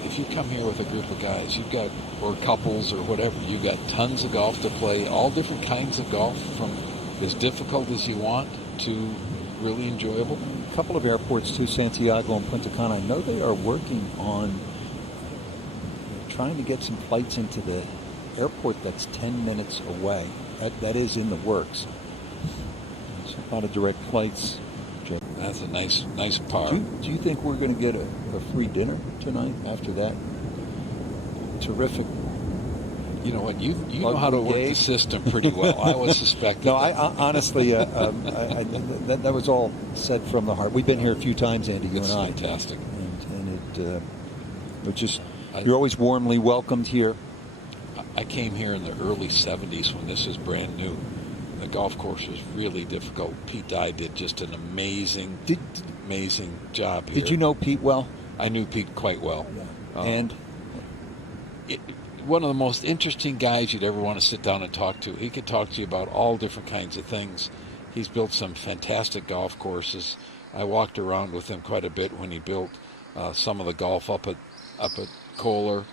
If you come here with a group of guys, or couples or whatever, you've got tons of golf to play, all different kinds of golf, from as difficult as you want to really enjoyable. A couple of airports too, Santiago and Punta Cana. I know they are working on trying to get some flights into the airport that's 10 minutes away. That is in the works. There's a lot of direct flights. That's a nice par. Do you think we're going to get a free dinner tonight after that? Terrific. You know what? You know how to work the system pretty well. I would suspect. No, I honestly, that was all said from the heart. We've been here a few times, Andy, you and I. It's fantastic. And it just, you're always warmly welcomed here. I came here in the early 70s when this was brand new. The golf course was really difficult. Pete Dye did just an amazing job here. Did you know Pete well? I knew Pete quite well. Yeah. And? One of the most interesting guys you'd ever want to sit down and talk to. He could talk to you about all different kinds of things. He's built some fantastic golf courses. I walked around with him quite a bit when he built some of the golf up at Kohler.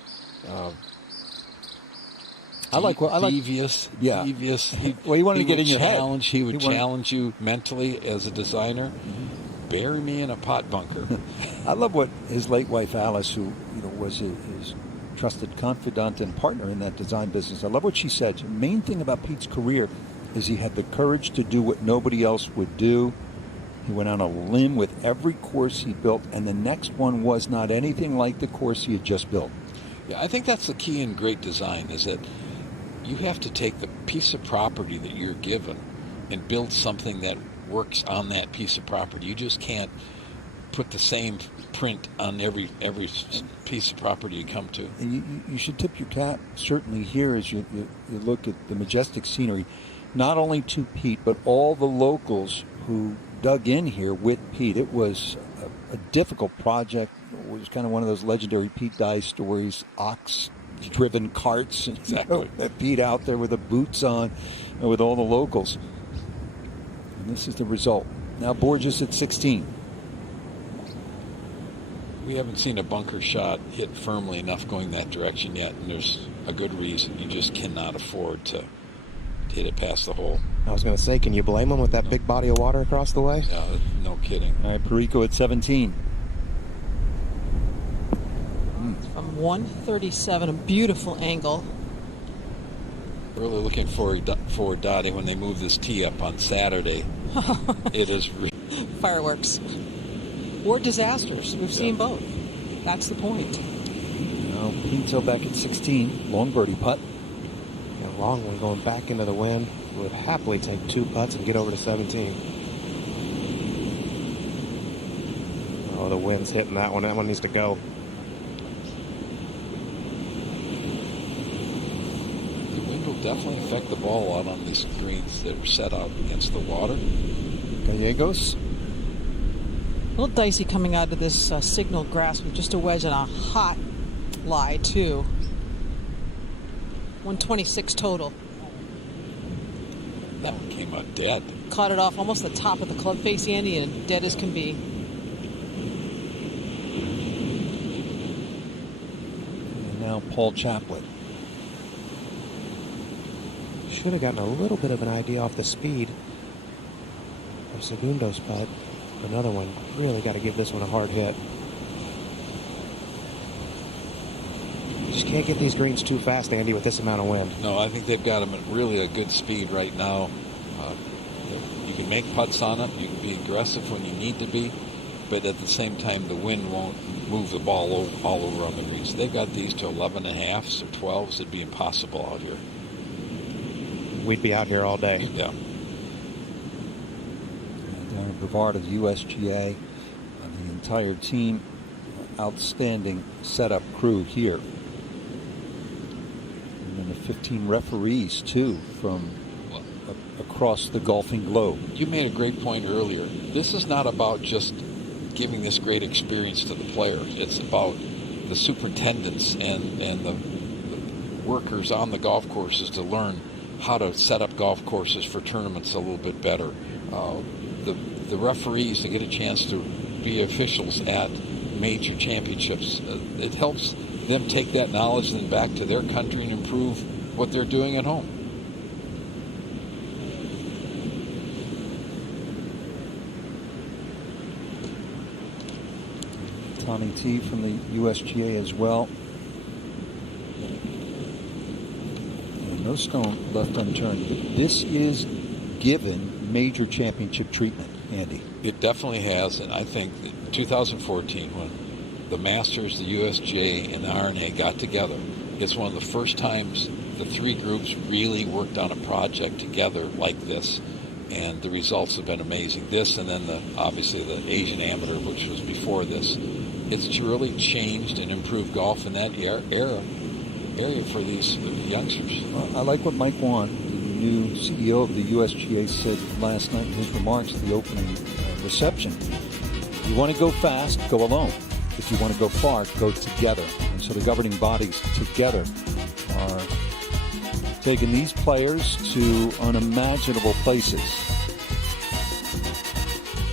Devious. Yeah. Devious. He wanted to get in your head. He would challenge you mentally as a designer. Mm-hmm. Bury me in a pot bunker. I love what his late wife Alice, who was his trusted confidant and partner in that design business. I love what she said. The main thing about Pete's career is he had the courage to do what nobody else would do. He went on a limb with every course he built, and the next one was not anything like the course he had just built. Yeah, I think that's the key in great design, is that you have to take the piece of property that you're given and build something that works on that piece of property. You just can't put the same print on every piece of property you come to. And you should tip your cap, certainly here, as you look at the majestic scenery, not only to Pete, but all the locals who dug in here with Pete. It was a difficult project. It was kind of one of those legendary Pete Dye stories, ox-driven carts. Exactly. Pete out there with the boots on and with all the locals. And this is the result. Now Borges at 16. We haven't seen a bunker shot hit firmly enough going that direction yet, and there's a good reason. You just cannot afford to hit it past the hole. I was going to say, can you blame him with that big body of water across the way? No kidding. All right, Perico at 17. From 137, a beautiful angle. Really looking forward, Dottie, when they move this tee up on Saturday. It is fireworks. Or disasters. We've seen both. That's the point. Now Pinto back at 16. Long birdie putt. A long one going back into the wind. Would happily take 2 putts and get over to 17. Oh, the wind's hitting that one. That one needs to go. The wind will definitely affect the ball out on these greens that are set out against the water. Gallegos. A little dicey coming out of this signal grass with just a wedge and a hot lie, too. 126 total. That one came out dead. Caught it off almost the top of the club face, Andy, and dead as can be. And now Paul Chaplin. Should have gotten a little bit of an idea off the speed of Segundo's putt. Another one. Really got to give this one a hard hit. You just can't get these greens too fast, Andy, with this amount of wind. No, I think they've got them at really a good speed right now. You can make putts on them. You can be aggressive when you need to be. But at the same time, the wind won't move the ball all over on the greens. They've got these to 11.5s or 12s. It'd be impossible out here. We'd be out here all day. Yeah. Darren Brevard of the USGA, the entire team, outstanding setup crew here. And then the 15 referees, too, from across the golfing globe. You made a great point earlier. This is not about just giving this great experience to the players. It's about the superintendents and the workers on the golf courses to learn how to set up golf courses for tournaments a little bit better. The referees to get a chance to be officials at major championships. It helps them take that knowledge then back to their country and improve what they're doing at home. Tommy T from the USGA as well. And no stone left unturned. This is given major championship treatment, Andy. It definitely has, and I think that 2014, when the Masters, the USGA, and the R&A got together, it's one of the first times the three groups really worked on a project together like this, and the results have been amazing. This and then obviously the Asian Amateur, which was before this. It's really changed and improved golf in that area for these youngsters. I like what Mike Wan, the new CEO of the USGA, said last night in his remarks at the opening reception. If you want to go fast, go alone. If you want to go far, go together. And so the governing bodies together are taking these players to unimaginable places.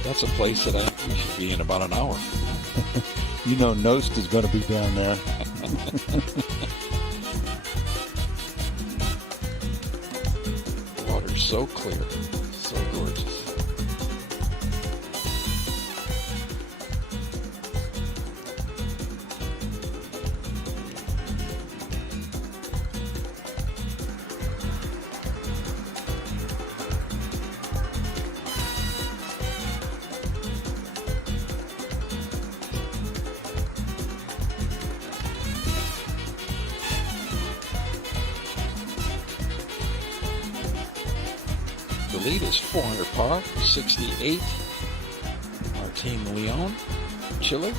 That's a place that I think we should be in about an hour. You know Nost is going to be down there. Water's so clear, so gorgeous. The lead is 4 under par, 68. Martin Leon, Chile.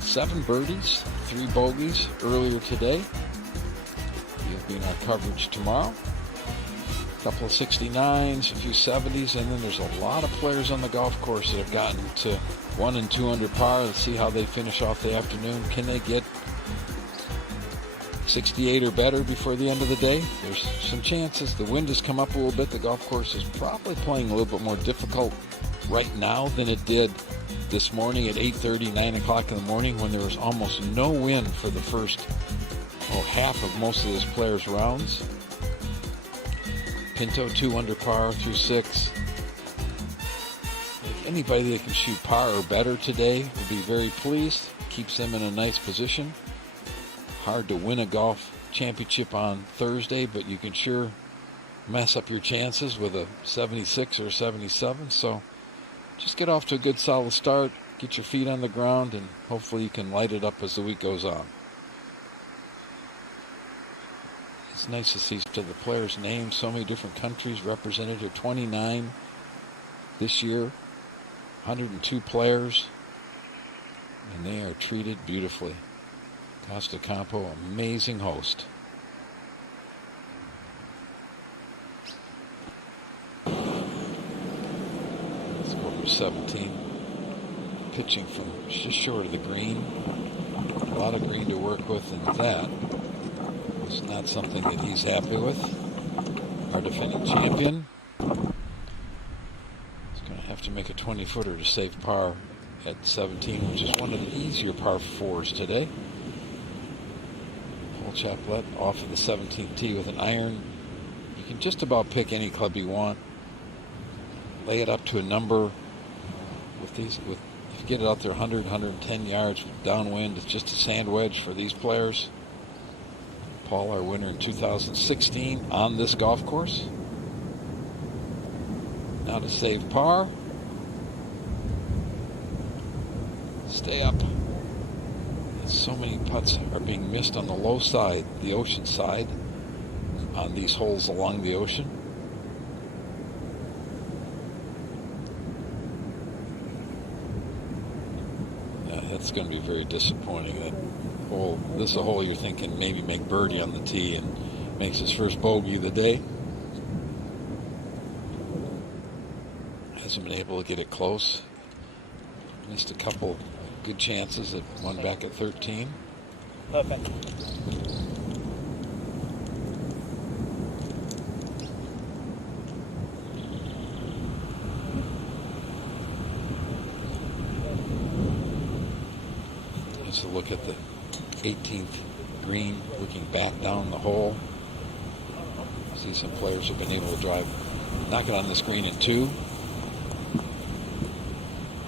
7 birdies, 3 bogeys earlier today. He'll be in our coverage tomorrow. A couple of 69s, a few 70s, and then there's a lot of players on the golf course that have gotten to 1 and 2 under par. Let's see how they finish off the afternoon. Can they get 68 or better before the end of the day? There's some chances. The wind has come up a little bit. The golf course is probably playing a little bit more difficult right now than it did this morning at 8:30, 9 o'clock in the morning, when there was almost no wind for the first half of most of this players' rounds. Pinto 2 under par through 6. Anybody that can shoot par or better today will be very pleased. Keeps them in a nice position. Hard to win a golf championship on Thursday, but you can sure mess up your chances with a 76 or 77. So just get off to a good solid start, get your feet on the ground, and hopefully you can light it up as the week goes on. It's nice to see the players' names, so many different countries represented here. 29 this year, 102 players, and they are treated beautifully. Casa de Campo, amazing host. Let's go over 17. Pitching from just short of the green. A lot of green to work with, and that was not something that he's happy with. Our defending champion is going to have to make a 20-footer to save par at 17, which is one of the easier par 4s today. Chaplet off of the 17th tee with an iron. You can just about pick any club you want. Lay it up to a number. If you get it out there 100, 110 yards with downwind, it's just a sand wedge for these players. Paul, our winner in 2016 on this golf course. Now to save par. Stay up. So many putts are being missed on the low side, the ocean side, on these holes along the ocean. Yeah, that's going to be very disappointing. That hole, this is a hole you're thinking maybe make birdie on the tee and makes his first bogey of the day. Hasn't been able to get it close. Missed a couple good chances at one back at 13. Perfect. Just a look at the 18th green, looking back down the hole. See some players have been able to knock it on this green in 2.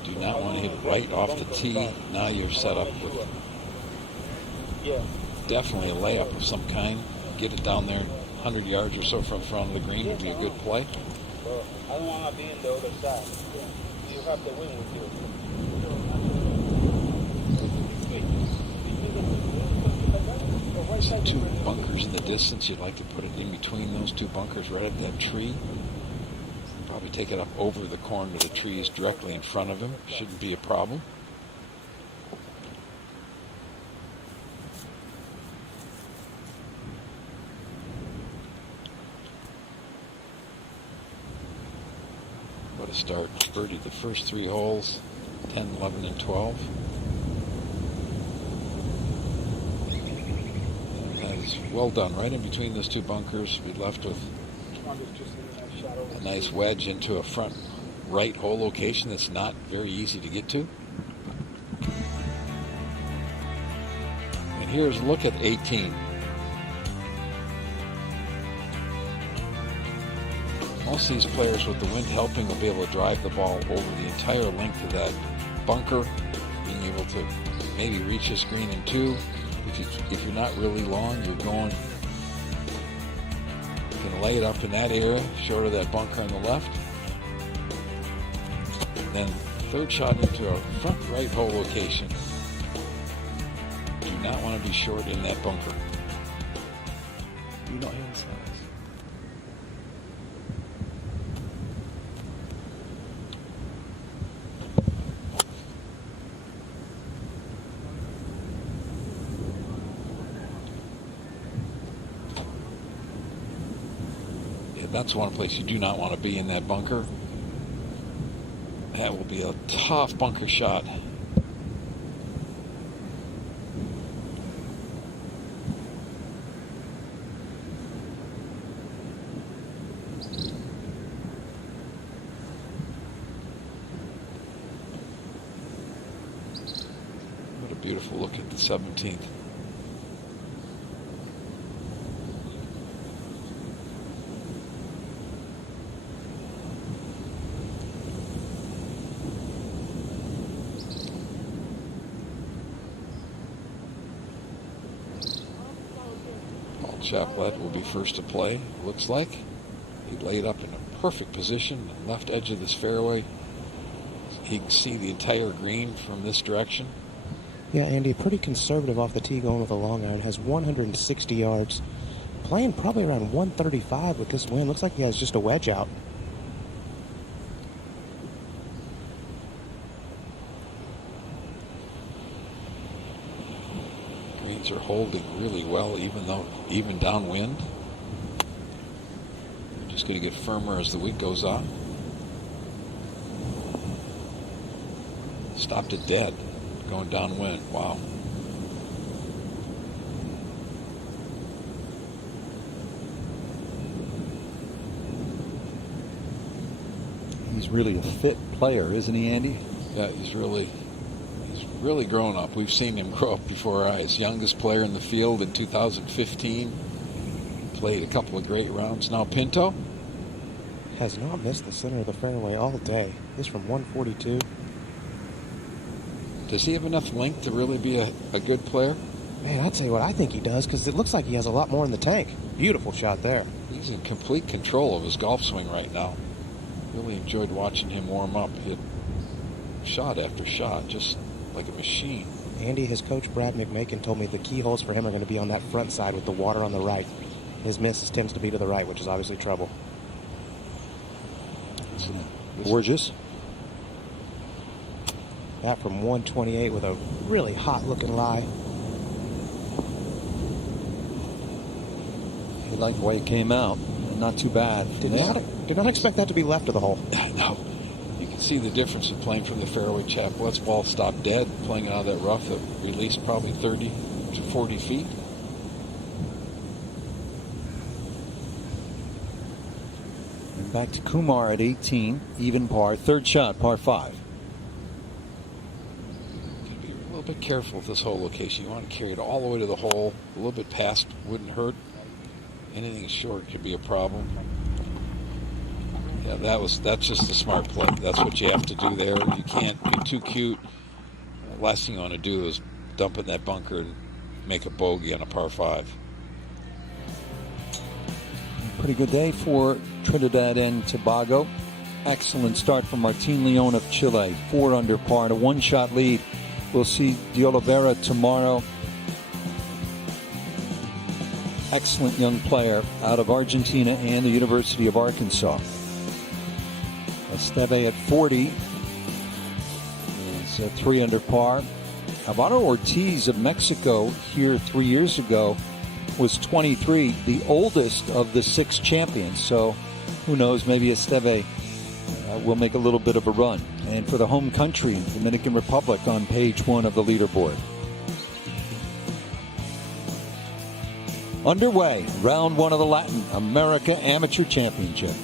Do not want to hit right off the tee. Now you're set up with definitely a layup of some kind. Get it down there 100 yards or so from front of the green would be a good play. I don't want to be in the other side. You have the wind with you. See 2 bunkers in the distance. You'd like to put it in between those 2 bunkers right at that tree. Probably take it up over the corner of the trees directly in front of him. Shouldn't be a problem. What a start. Birdied the first 3 holes, 10, 11, and 12. That is well done. Right in between those 2 bunkers. Be left with a nice wedge into a front right hole location that's not very easy to get to. And here's a look at 18. Most of these players with the wind helping will be able to drive the ball over the entire length of that bunker, being able to maybe reach a screen in 2. If you're not really long, you're going. You can lay it up in that area, short of that bunker on the left. And then 3rd shot into a front right hole location. Do not want to be short in that bunker. Do not hit size. That's one place you do not want to be, in that bunker. That will be a tough bunker shot. What a beautiful look at the 17th. Chaplet will be first to play, looks like. He laid up in a perfect position, left edge of this fairway. He can see the entire green from this direction. Yeah, Andy, pretty conservative off the tee, going with a long iron. Has 160 yards. Playing probably around 135 with this wind. Looks like he has just a wedge out. Greens are holding really well, even downwind. They're just going to get firmer as the week goes on. Stopped it dead, going downwind. Wow. He's really a fit player, isn't he, Andy? Yeah, he's really grown up. We've seen him grow up before our eyes. Youngest player in the field in 2015. Played a couple of great rounds. Now Pinto has not missed the center of the fairway all day. He's from 142. Does he have enough length to really be a good player? Man, I'll tell you what I think he does, because it looks like he has a lot more in the tank. Beautiful shot there. He's in complete control of his golf swing right now. Really enjoyed watching him warm up. Hit shot after shot, just like a machine. Andy, his coach Brad McMakin told me the key holes for him are going to be on that front side with the water on the right. His misses tends to be to the right, which is obviously trouble. Gorgeous. That from 128 with a really hot-looking lie. He liked the way it came out. Not too bad. Did not expect that to be left of the hole. No. You can see the difference in playing from the fairway. Chaplet's ball stopped dead, playing out of that rough that released probably 30 to 40 feet. And back to Kumar at 18, even par, third shot, par 5. Be a little bit careful with this hole location. You want to carry it all the way to the hole. A little bit past wouldn't hurt. Anything short could be a problem. Yeah, that's just a smart play. That's what you have to do there. You can't be too cute. Last thing you want to do is dump in that bunker and make a bogey on a par 5. Pretty good day for Trinidad and Tobago. Excellent start from Martin Leon of Chile. 4 under par and a 1-shot lead. We'll see De Oliveira tomorrow. Excellent young player out of Argentina and the University of Arkansas. Esteve at 40 is at 3 under par. Alvaro Ortiz of Mexico here 3 years ago was 23, the oldest of the 6 champions. So who knows, maybe Esteve will make a little bit of a run. And for the home country, Dominican Republic on page 1 of the leaderboard. Underway, round 1 of the Latin America Amateur Championship.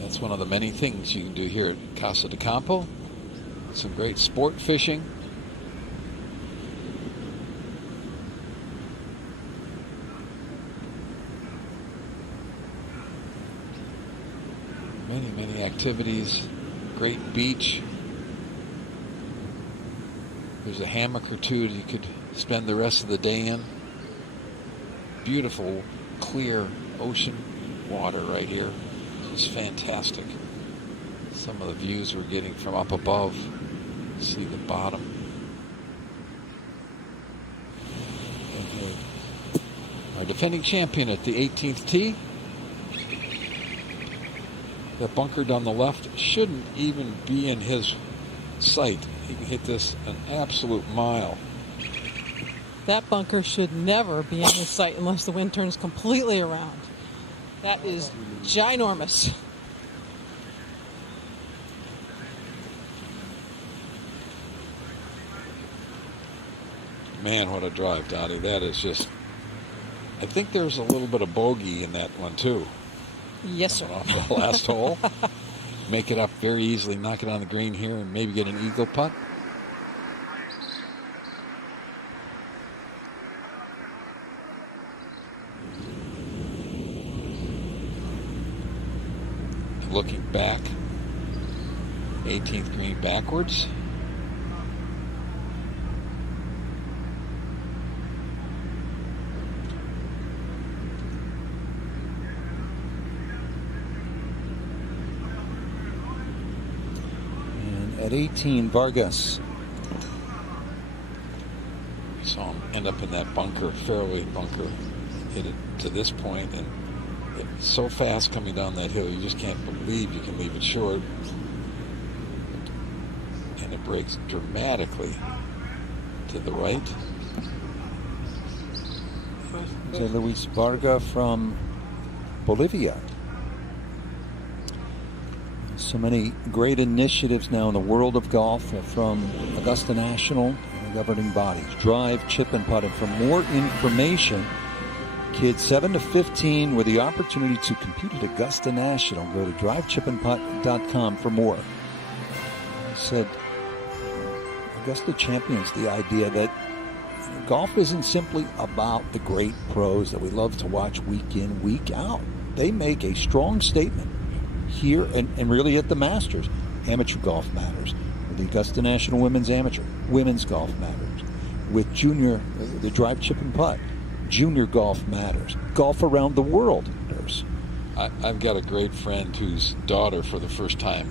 That's one of the many things you can do here at Casa de Campo. Some great sport fishing. Many activities. Great beach. There's a hammock or two that you could spend the rest of the day in. Beautiful, clear ocean water right here. Just fantastic. Some of the views we're getting from up above. See the bottom. Our defending champion at the 18th tee. That bunker down the left shouldn't even be in his sight. He can hit this an absolute mile. That bunker should never be in his sight unless the wind turns completely around. That is ginormous. Man, what a drive, Dottie. That is just... I think there's a little bit of bogey in that one, too. Yes, sir. Off the last hole. Make it up very easily, knock it on the green here, and maybe get an eagle putt. Looking back, 18th green backwards. At 18, Vargas. We saw him end up in that bunker, fairway bunker, hit it to this point, and it's so fast coming down that hill, you just can't believe you can leave it short. And it breaks dramatically to the right. Jose Luis Vargas from Bolivia. So many great initiatives now in the world of golf from Augusta National and the governing bodies. Drive, chip, and putt. And for more information, kids 7 to 15 with the opportunity to compete at Augusta National. Go to drivechipandputt.com for more. I said, Augusta champions the idea that golf isn't simply about the great pros that we love to watch week in, week out. They make a strong statement here and really at the Masters. Amateur golf matters. With the Augusta National Women's Amateur, women's golf matters. With junior, the drive, chip, and putt, junior golf matters. Golf around the world matters. I've got a great friend whose daughter, for the first time,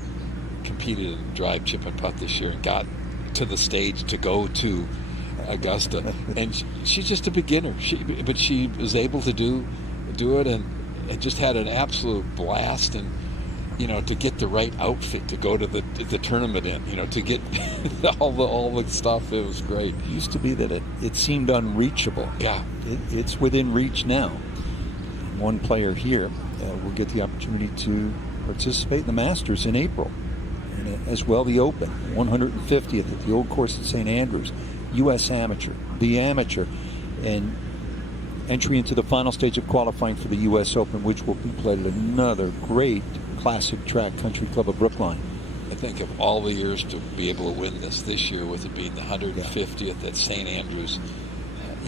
competed in drive, chip, and putt this year and got to the stage to go to Augusta. And she's just a beginner. But she was able to do it and just had an absolute blast. And to get the right outfit to go to the tournament in, to get all the stuff, it was great. It used to be that it seemed unreachable. Yeah. It's within reach now. One player here will get the opportunity to participate in the Masters in April. And as well the Open, 150th at the old course at St. Andrews, U.S. Amateur, the Amateur, and entry into the final stage of qualifying for the U.S. Open, which will be played at another great classic track, Country Club of Brookline. I think of all the years to be able to win this year, with it being the 150th at St. Andrews.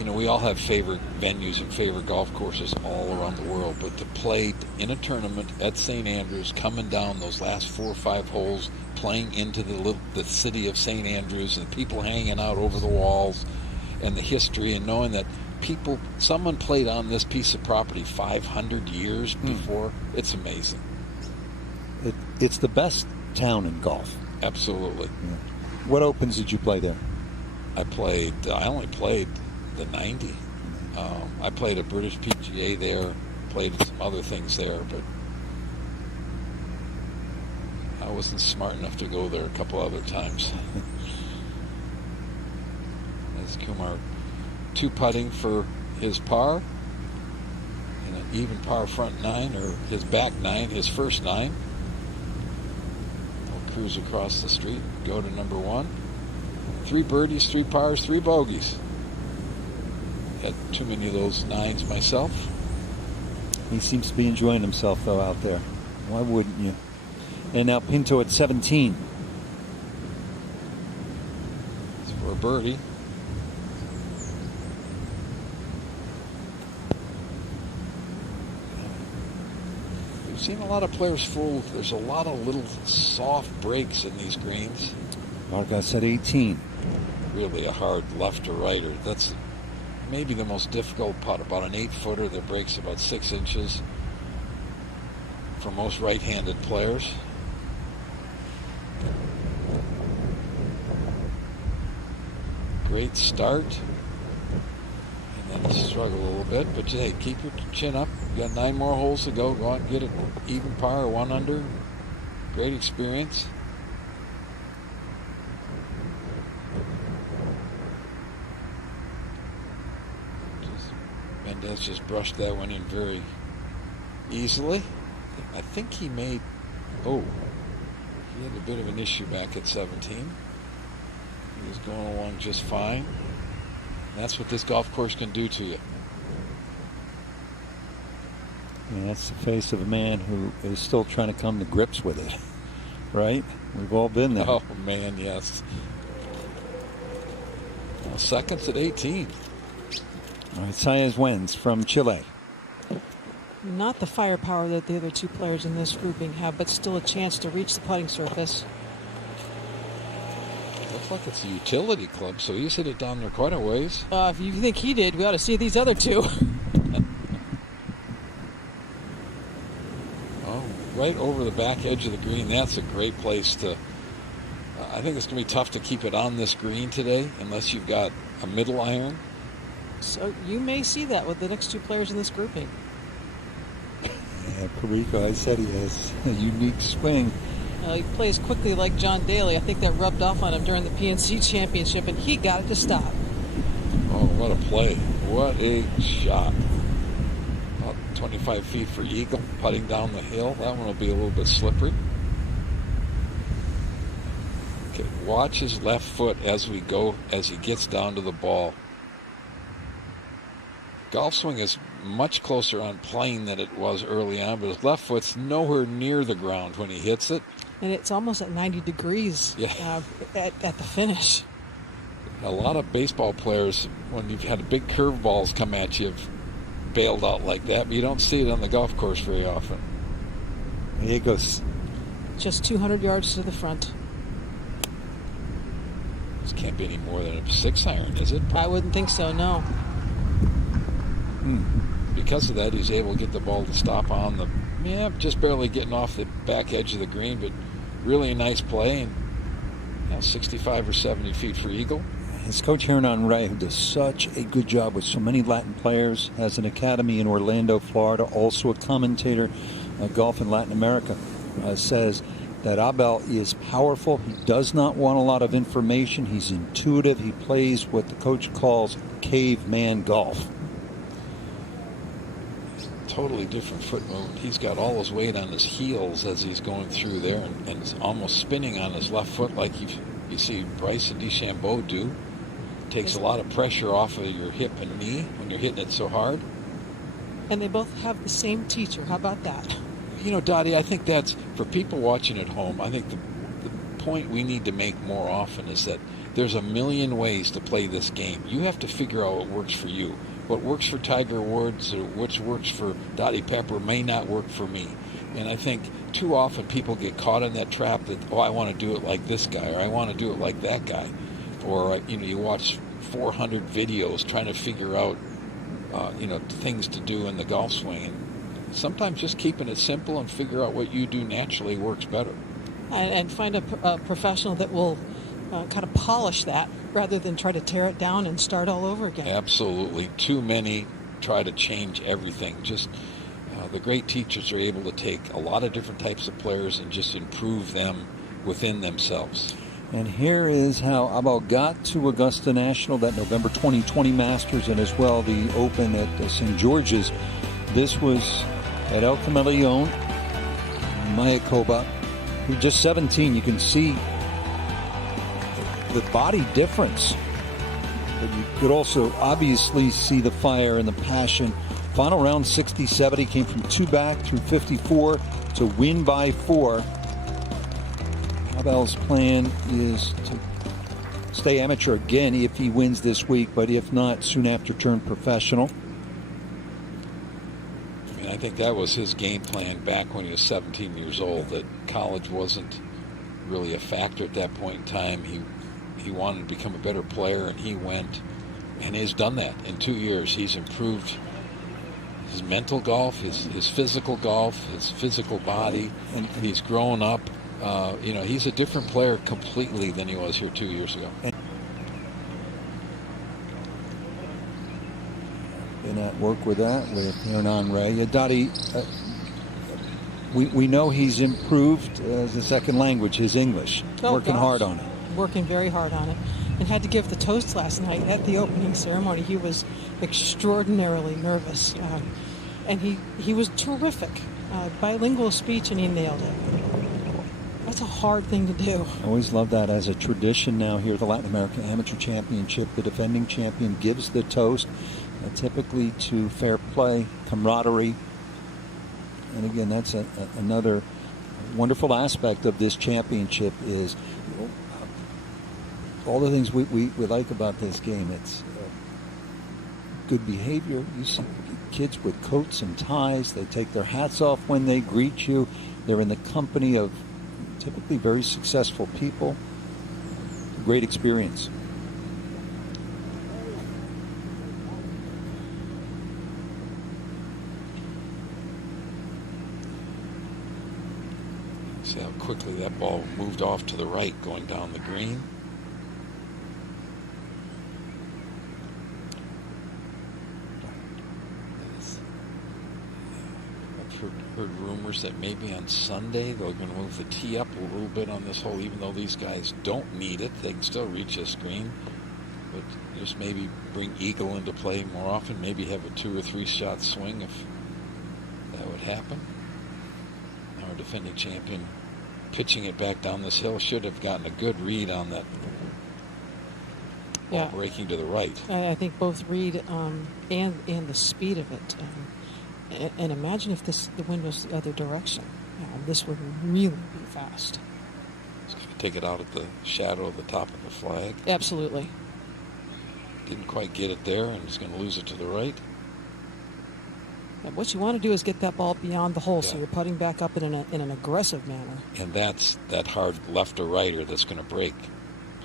We all have favorite venues and favorite golf courses all around the world, but to play in a tournament at St. Andrews, coming down those last 4 or 5 holes, playing into the city of St. Andrews, and people hanging out over the walls, and the history, and knowing that someone played on this piece of property 500 years before, it's amazing. It's the best town in golf. Absolutely. Yeah. What Opens did you play there? I only played the 90. I played a British PGA there, played some other things there, but I wasn't smart enough to go there a couple other times. As Kumar 2-putting for his par, and an even par front 9, or his back 9, his first 9. He'll cruise across the street, go to number 1. 3 birdies, 3 pars, 3 bogeys. Had too many of those 9s myself. He seems to be enjoying himself, though, out there. Why wouldn't you? And now Pinto at 17. It's for a birdie. We've seen a lot of players fold. There's a lot of little soft breaks in these greens. Vargas at 18. Really a hard left to righter. That's maybe the most difficult putt, about an 8-footer that breaks about 6 inches for most right-handed players. Great start, and then struggle a little bit, but hey, keep your chin up. You got 9 more holes to go. Go out and get an even par or 1 under. Great experience. Mendez just brushed that one in very easily. I think he made, he had a bit of an issue back at 17. He was going along just fine. And that's what this golf course can do to you. And that's the face of a man who is still trying to come to grips with it, right? We've all been there. Oh, man, yes. Well, seconds at 18. All right, Saez wins from Chile. Not the firepower that the other 2 players in this grouping have, but still a chance to reach the putting surface. Looks like it's a utility club, so he's hit it down there quite a ways. If you think he did, we ought to see these other 2. Right over the back edge of the green. That's a great place to... I think it's going to be tough to keep it on this green today unless you've got a middle iron. So you may see that with the next 2 players in this grouping. Yeah, Perico, I said he has a unique swing. He plays quickly like John Daly. I think that rubbed off on him during the PNC Championship, and he got it to stop. Oh, what a play. What a shot. About 25 feet for eagle, putting down the hill. That one will be a little bit slippery. watch his left foot as he gets down to the ball. Golf swing is much closer on plane than it was early on, but his left foot's nowhere near the ground when he hits it. And it's almost at 90 degrees at the finish. A lot of baseball players, when you've had big curveballs come at you, have bailed out like that, but you don't see it on the golf course very often. There he goes. Just 200 yards to the front. This can't be any more than a 6-iron, is it? I wouldn't think so, no. Because of that, he's able to get the ball to stop on the, just barely getting off the back edge of the green, but really a nice play, and 65 or 70 feet for eagle. His coach Hernan Ray, who does such a good job with so many Latin players, has an academy in Orlando, Florida, also a commentator on golf in Latin America, says that Abel is powerful. He does not want a lot of information. He's intuitive. He plays what the coach calls caveman golf. Totally different foot movement. He's got all his weight on his heels as he's going through there, and it's almost spinning on his left foot like you see Bryce and DeChambeau do. Takes a lot of pressure off of your hip and knee when you're hitting it so hard. And they both have the same teacher. How about that? Dottie, I think that's, for people watching at home, I think the point we need to make more often is that there's a million ways to play this game. You have to figure out what works for you. What works for Tiger Woods or what works for Dottie Pepper may not work for me. And I think too often people get caught in that trap that, I want to do it like this guy, or I want to do it like that guy. Or, you watch 400 videos trying to figure out, things to do in the golf swing. And sometimes just keeping it simple and figure out what you do naturally works better. And find a professional that will kind of polish that rather than try to tear it down and start all over again. Absolutely. Too many try to change everything. Just the great teachers are able to take a lot of different types of players and just improve them within themselves. And here is how Abel got to Augusta National, that November 2020 Masters, and as well the Open at St. George's. This was at El Camaleon, Mayakoba. He's just 17. You can see the body difference. But you could also obviously see the fire and the passion. Final round 60-70, came from 2 back through 54 to win by 4. Abel's plan is to stay amateur again if he wins this week, but if not, soon after turn professional. I think that was his game plan back when he was 17 years old, that college wasn't really a factor at that point in time. He wanted to become a better player, and he went and has done that. In 2 years, he's improved his mental golf, his physical golf, his physical body, and he's grown up. He's a different player completely than he was here 2 years ago. Been at work with that with Hernan Ray. Dottie, we know he's improved as a second language, his English. Working hard on it. Working very hard on it. And had to give the toast last night at the opening ceremony. He was extraordinarily nervous. And he was terrific. Bilingual speech, and he nailed it. That's a hard thing to do. I always love that as a tradition now here at the Latin American Amateur Championship. The defending champion gives the toast, typically to fair play, camaraderie. And again, that's another wonderful aspect of this championship is all the things we like about this game. It's good behavior. You see kids with coats and ties. They take their hats off when they greet you. They're in the company of typically very successful people. Great experience. See how quickly that ball moved off to the right going down the green. Heard rumors that maybe on Sunday they're going to move the tee up a little bit on this hole, even though these guys don't need it. They can still reach this green, but just maybe bring eagle into play more often, maybe have a 2 or 3 shot swing if that would happen. Our defending champion pitching it back down this hill. Should have gotten a good read on that ball breaking to the right. I think both read and the speed of it. And imagine if the wind was the other direction. This would really be fast. He's going to take it out at the shadow of the top of the flag. Absolutely. Didn't quite get it there, and he's going to lose it to the right. What you want to do is get that ball beyond the hole, so you're putting back up in an aggressive manner. And that's that hard left or righter that's going to break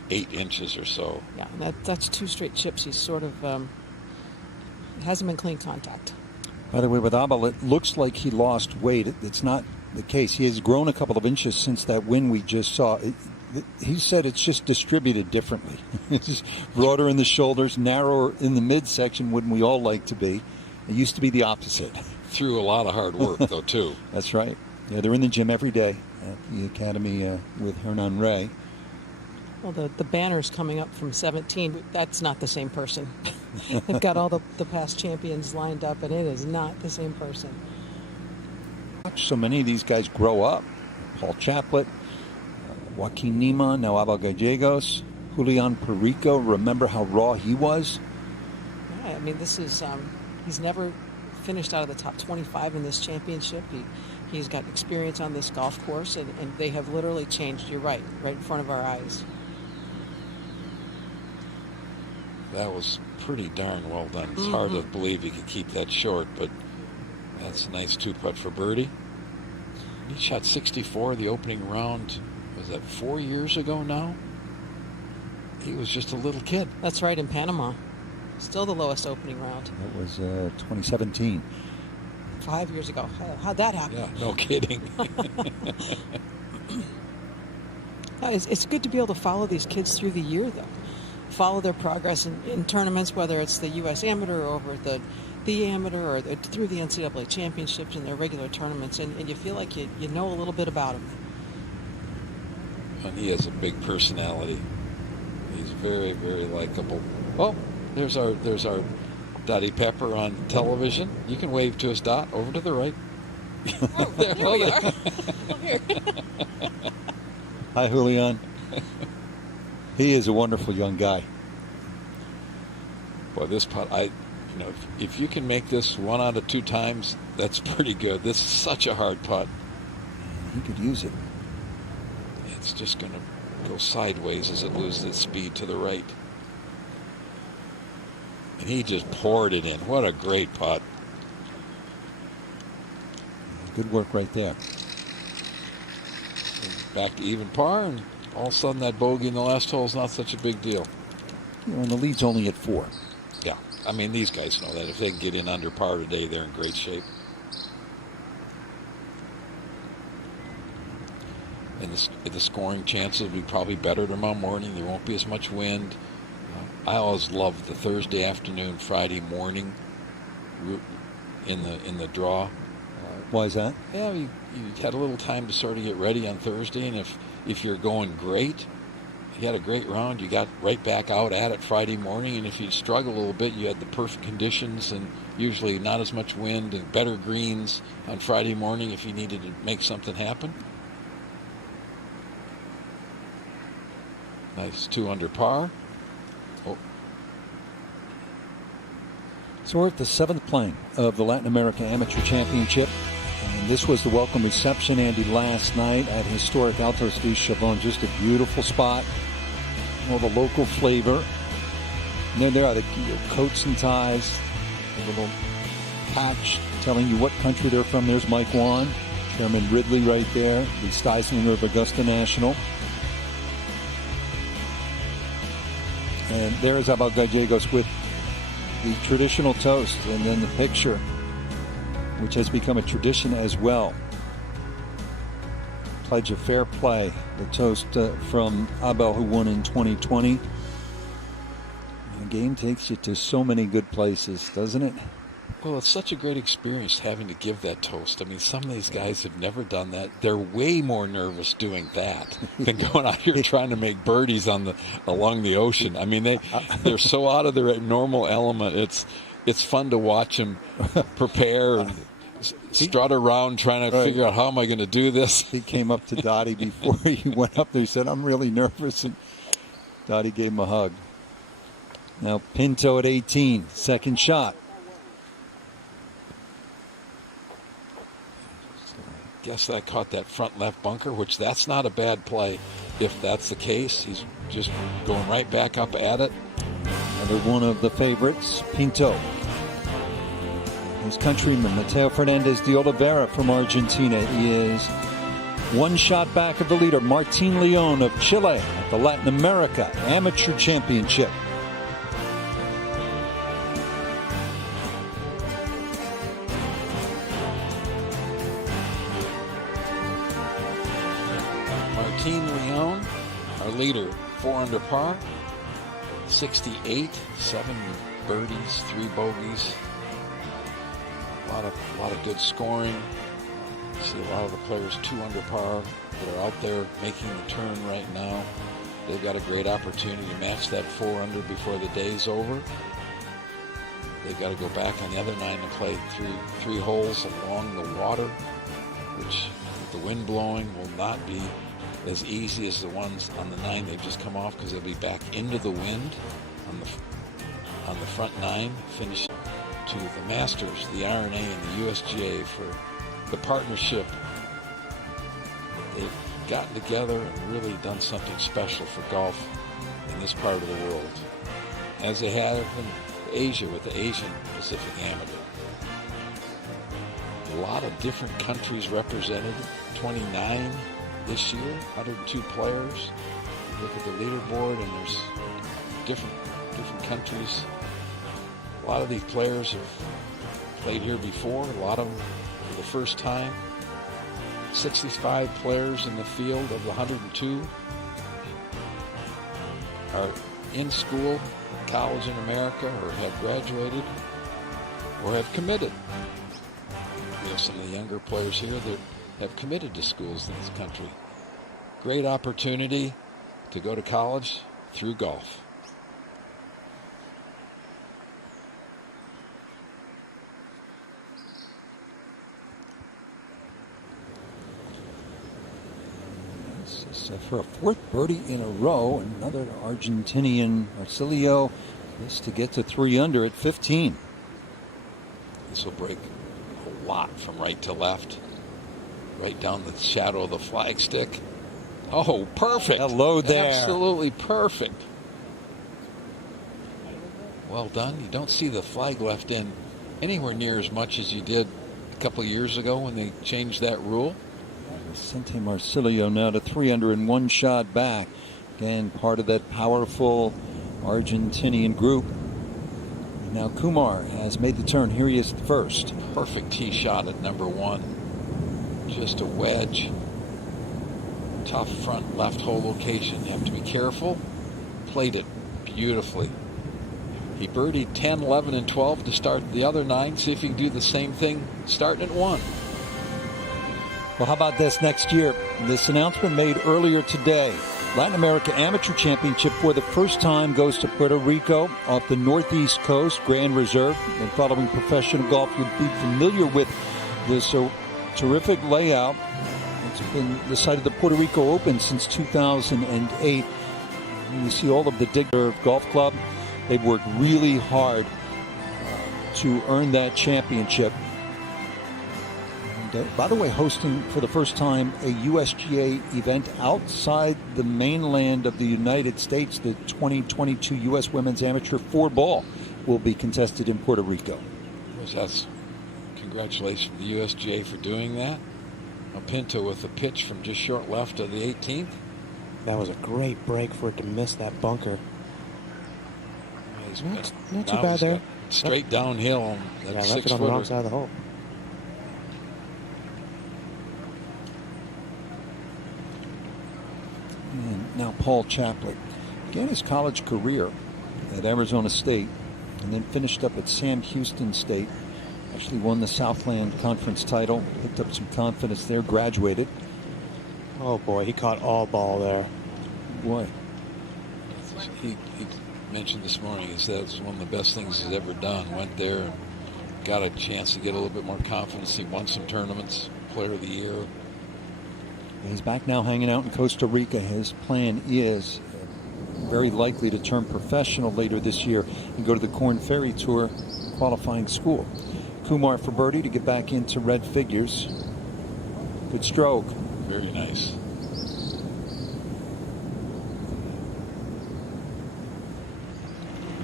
8 inches or so. Yeah, and that's 2 straight chips. He's sort of it hasn't been clean contact. By the way, with Abel, it looks like he lost weight. It's not the case. He has grown a couple of inches since that win we just saw. He said it's just distributed differently. It's broader in the shoulders, narrower in the midsection, wouldn't we all like to be? It used to be the opposite. Through a lot of hard work, though, too. That's right. Yeah, they're in the gym every day at the academy with Hernan Rey. Well, the banner's coming up from 17. That's not the same person. They've got all the past champions lined up, and it is not the same person. Watch so many of these guys grow up. Paul Chaplet, Joaquin Niemann, now Abel Gallegos, Julian Perico. Remember how raw he was? Yeah, I mean, this is he's never finished out of the top 25 in this championship. He's got experience on this golf course, and they have literally changed. You're right in front of our eyes. That was pretty darn well done. It's hard to believe he could keep that short, but that's a nice 2-putt for birdie. He shot 64 the opening round. Was that 4 years ago now? He was just a little kid. That's right, in Panama. Still the lowest opening round. That was 2017. 5 years ago. How'd that happen? Yeah, no kidding. It's good to be able to follow these kids through the year, though. Follow their progress in tournaments, whether it's the U.S. Amateur or over at the Amateur or through the NCAA Championships and their regular tournaments, and you feel like you know a little bit about him. And he has a big personality. He's very, very likable. Oh, there's our Dottie Pepper on television. You can wave to us, Dot, over to the right. Oh, there we are. Hi, Julian. He is a wonderful young guy. Boy, this putt, if you can make this 1 out of 2 times, that's pretty good. This is such a hard putt. He could use it. It's just going to go sideways as it loses its speed to the right. And he just poured it in. What a great putt. Good work right there. Back to even par, and all of a sudden that bogey in the last hole is not such a big deal. And the lead's only at 4. Yeah, I mean, these guys know that. If they can get in under par today, they're in great shape. And the scoring chances will be probably better tomorrow morning. There won't be as much wind. I always loved the Thursday afternoon, Friday morning in the draw. Why is that? Yeah, you had a little time to sort of get ready on Thursday, and if you're going great, you had a great round, you got right back out at it Friday morning, and if you struggle a little bit, you had the perfect conditions and usually not as much wind and better greens on Friday morning if you needed to make something happen. Nice 2 under par. Oh. So we're at the 7th playing of the Latin America Amateur Championship. And this was the welcome reception, Andy, last night at historic Altos de Chavon. Just a beautiful spot. All the local flavor. And then there are the coats and ties. A little patch telling you what country they're from. There's Mike Wan. Chairman Ridley right there. The Steislinger of Augusta National. And there's Abel Gallegos with the traditional toast, and then the picture, which has become a tradition as well. Pledge of Fair Play, the toast from Abel, who won in 2020. The game takes you to so many good places, doesn't it? Well, it's such a great experience having to give that toast. I mean, some of these guys have never done that. They're way more nervous doing that than going out here trying to make birdies along the ocean. I mean, they're so out of their normal element. It's fun to watch them prepare and strut around trying to figure out how am I going to do this. He came up to Dottie before he went up there. He said, I'm really nervous. And Dottie gave him a hug. Now Pinto at 18, second shot. Guess that caught that front left bunker, which that's not a bad play if that's the case. He's just going right back up at it. Another one of the favorites, Pinto. His countryman, Mateo Fernandez de Oliveira from Argentina. He is one shot back of the leader, Martin Leon of Chile, at the Latin America Amateur Championship. Martin Leon, our leader, 4 under par, 68, 7 birdies, 3 bogeys. A lot of good scoring. You see a lot of the players 2 under par that are out there making the turn right now. They've got a great opportunity to match that 4 under before the day's over. They've got to go back on the other 9 and play 3 holes along the water, which with the wind blowing will not be as easy as the ones on the 9 they've just come off, because they'll be back into the wind on the front 9. Finish to the Masters, the RNA, and the USGA for the partnership. They've gotten together and really done something special for golf in this part of the world, as they have in Asia with the Asian Pacific Amateur. A lot of different countries represented, 29 this year, 102 players. You look at the leaderboard and there's different countries. A lot of these players have played here before, a lot of them for the first time. 65 players in the field of the 102 are in school, college in America, or have graduated, or have committed. We have some of the younger players here that have committed to schools in this country. Great opportunity to go to college through golf. For a 4th birdie in a row, another Argentinian, Marcilio, this to get to 3 under at 15. This will break a lot from right to left, right down the shadow of the flagstick. Oh, perfect. Hello there. Absolutely perfect. Well done. You don't see the flag left in anywhere near as much as you did a couple of years ago when they changed that rule. Vicente Marcilio now to 3 under and 1 shot back. Again, part of that powerful Argentinian group. And now Kumar has made the turn. Here he is first. Perfect tee shot at number 1. Just a wedge. Tough front left hole location. You have to be careful. Played it beautifully. He birdied 10, 11, and 12 to start the other 9. See if he can do the same thing starting at 1. Well, how about this next year? This announcement made earlier today. Latin America Amateur Championship for the first time goes to Puerto Rico off the northeast coast, Grand Reserve. And following professional golf, you'll be familiar with this terrific layout. It's been the site of the Puerto Rico Open since 2008. You see all of the Digger Golf Club. They've worked really hard to earn that championship. By the way, hosting for the first time a USGA event outside the mainland of the United States. The 2022 U.S. Women's Amateur 4-ball will be contested in Puerto Rico. That's congratulations to the USGA for doing that. Pinto with a pitch from just short left of the 18th. That was a great break for it to miss that bunker. Not too bad there. Straight downhill on that 6-footer. Left it on the wrong side of the hole. And now Paul Chaplick began his college career at Arizona State and then finished up at Sam Houston State. Actually won the Southland Conference title, picked up some confidence there, graduated. Oh boy, he caught all ball there. Boy. He mentioned this morning, he said it's one of the best things he's ever done. Went there and got a chance to get a little bit more confidence. He won some tournaments, Player of the Year. He's back now hanging out in Costa Rica. His plan is very likely to turn professional later this year and go to the Corn Ferry Tour qualifying school. Kumar for birdie to get back into red figures. Good stroke. Very nice.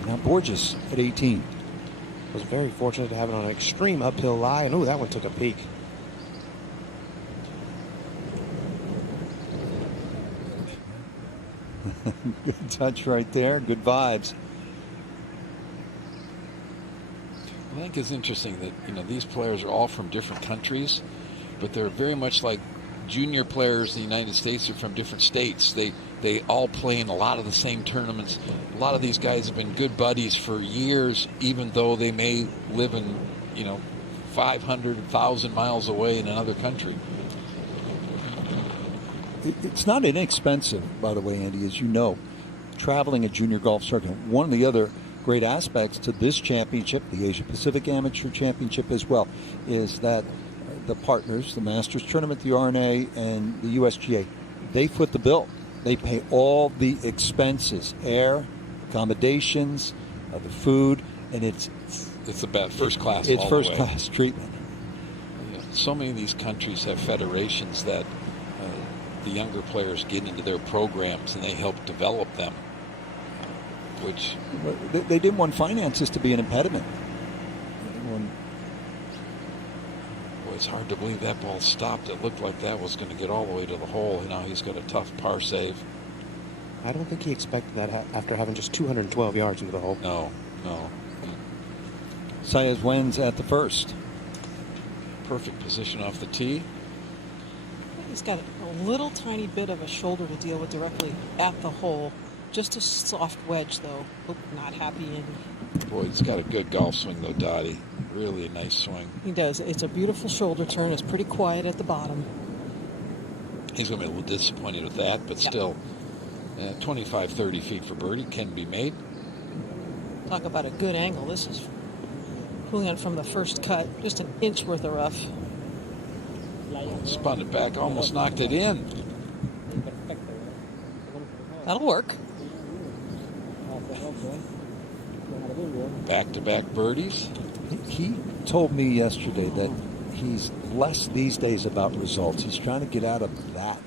Now Borges at 18. Was very fortunate to have it on an extreme uphill lie, and that one took a peek. Good touch right there. Good vibes. I think it's interesting that these players are all from different countries, but they're very much like junior players in the United States are from different states. They all play in a lot of the same tournaments. A lot of these guys have been good buddies for years, even though they may live in 500,000 miles away in another country. It's not inexpensive, by the way, Andy, as you know, traveling a junior golf circuit. One of the other great aspects to this championship, the Asia Pacific Amateur Championship as well, is that the partners, the Masters Tournament, the RNA, and the USGA, they foot the bill. They pay all the expenses, air, accommodations, the food, and it's the best, first class. It's all first the way. class treatment. Yeah, so many of these countries have federations that the younger players get into their programs and they help develop them, which they didn't want finances to be an impediment. It's hard to believe that ball stopped. It looked like that was going to get all the way to the hole. Now he's got a tough par save. I don't think he expected that after having just 212 yards into the hole. No. Saez wins at the first. Perfect position off the tee. He's got a little tiny bit of a shoulder to deal with directly at the hole. Just a soft wedge, though. Not happy in. Boy, he's got a good golf swing, though, Dottie. Really a nice swing. He does. It's a beautiful shoulder turn. It's pretty quiet at the bottom. He's going to be a little disappointed with that, but still, 25, 30 feet for birdie can be made. Talk about a good angle. This is pulling on from the first cut. Just an inch worth of rough. Spun it back, almost knocked it in. That'll work. Back-to-back birdies. He told me yesterday that he's less these days about results. He's trying to get out of that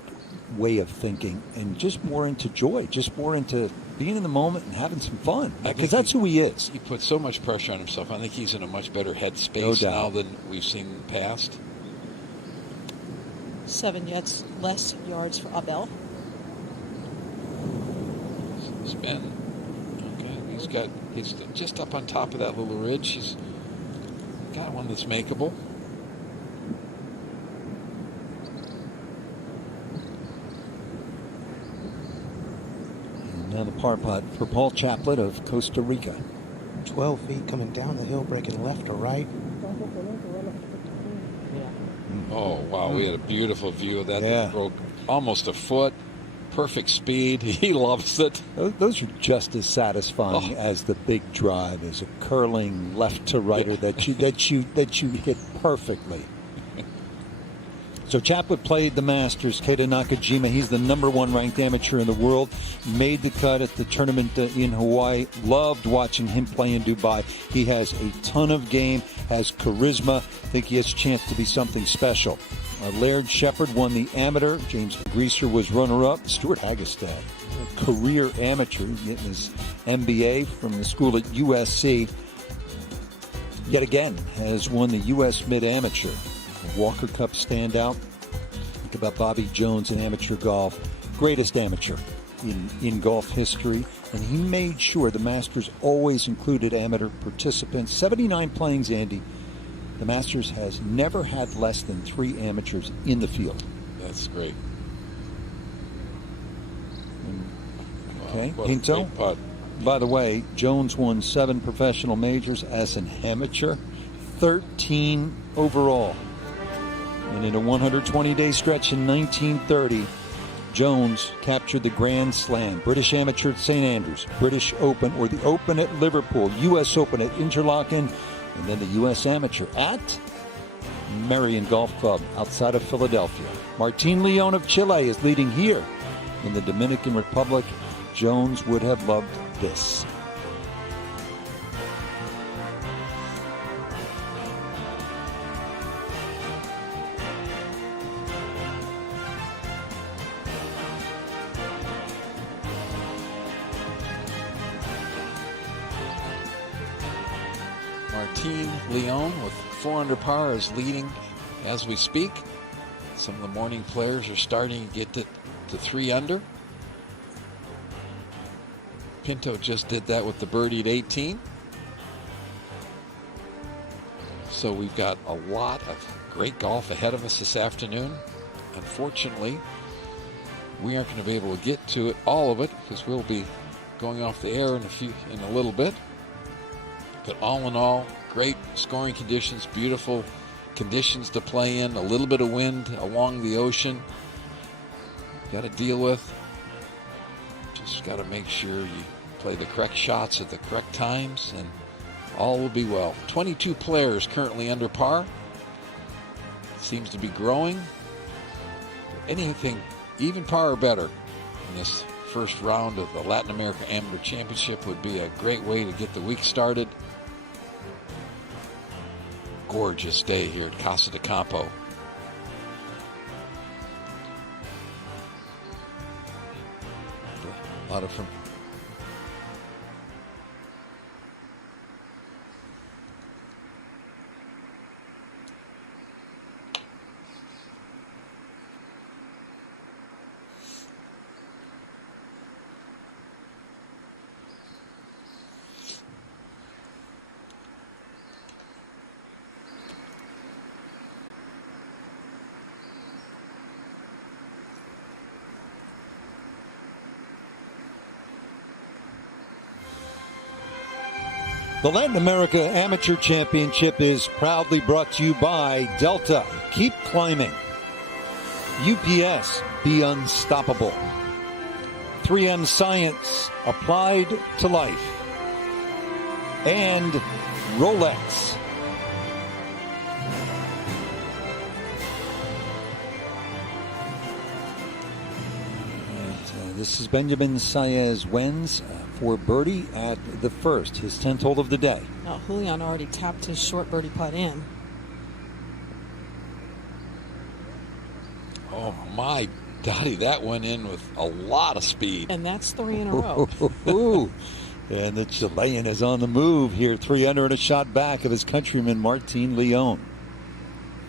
way of thinking and just more into joy, just more into being in the moment and having some fun. Because that's who he is. He puts so much pressure on himself. I think he's in a much better headspace now than we've seen in the past. 7 less yards for Abel. Spin. Okay, he's just up on top of that little ridge. He's got one that's makeable. And now the par putt for Paul Chaplet of Costa Rica. 12 feet coming down the hill, breaking left or right. Oh, wow, we had a beautiful view of that. That broke almost a foot. Perfect speed. He loves it. Those are just as satisfying as the big drive, as a curling left to righter that you hit perfectly. So Chaplet played the Masters. Keita Nakajima, he's the #1 ranked amateur in the world. Made the cut at the tournament in Hawaii. Loved watching him play in Dubai. He has a ton of game, has charisma. I think he has a chance to be something special. Laird Shepherd won the amateur. James Greaser was runner-up. Stuart Hagestad, a career amateur, getting his MBA from the school at USC. Yet again, has won the U.S. Mid-Amateur. Walker Cup standout. Think about Bobby Jones in amateur golf. Greatest amateur in golf history. And he made sure the Masters always included amateur participants. 79 playings, Andy. The Masters has never had less than 3 amateurs in the field. That's great. Okay, wow, Pinto. Putt. By the way, Jones won 7 professional majors as an amateur, 13 overall. And in a 120-day stretch in 1930, Jones captured the Grand Slam, British Amateur at St. Andrews, British Open, or the Open at Liverpool, U.S. Open at Interlaken, And then the U.S. Amateur at Marion Golf Club outside of Philadelphia. Martin Leon of Chile is leading here in the Dominican Republic. Jones would have loved this. Martin Leon with 4 under par is leading as we speak. Some of the morning players are starting to get to 3 under. Pinto just did that with the birdie at 18. So we've got a lot of great golf ahead of us this afternoon. Unfortunately, we aren't going to be able to get to it, all of it, because we'll be going off the air in a little bit. But all in all, great scoring conditions, beautiful conditions to play in, a little bit of wind along the ocean. Got to deal with. Just got to make sure you play the correct shots at the correct times, and all will be well. 22 players currently under par. Seems to be growing. Anything, even par or better, in this first round of the Latin America Amateur Championship would be a great way to get the week started. Gorgeous day here at Casa de Campo. A lot of from The Latin America Amateur Championship is proudly brought to you by Delta. Keep climbing. UPS, be unstoppable. 3M Science, applied to life. And Rolex. This is Benjamin Saez-Wens for birdie at the first, his 10th hole of the day. Now, Julian already tapped his short birdie putt in. Oh my Dottie, that went in with a lot of speed. And that's 3 in a row. Ooh. And the Chilean is on the move here, 3 under and a shot back of his countryman Martin Leon.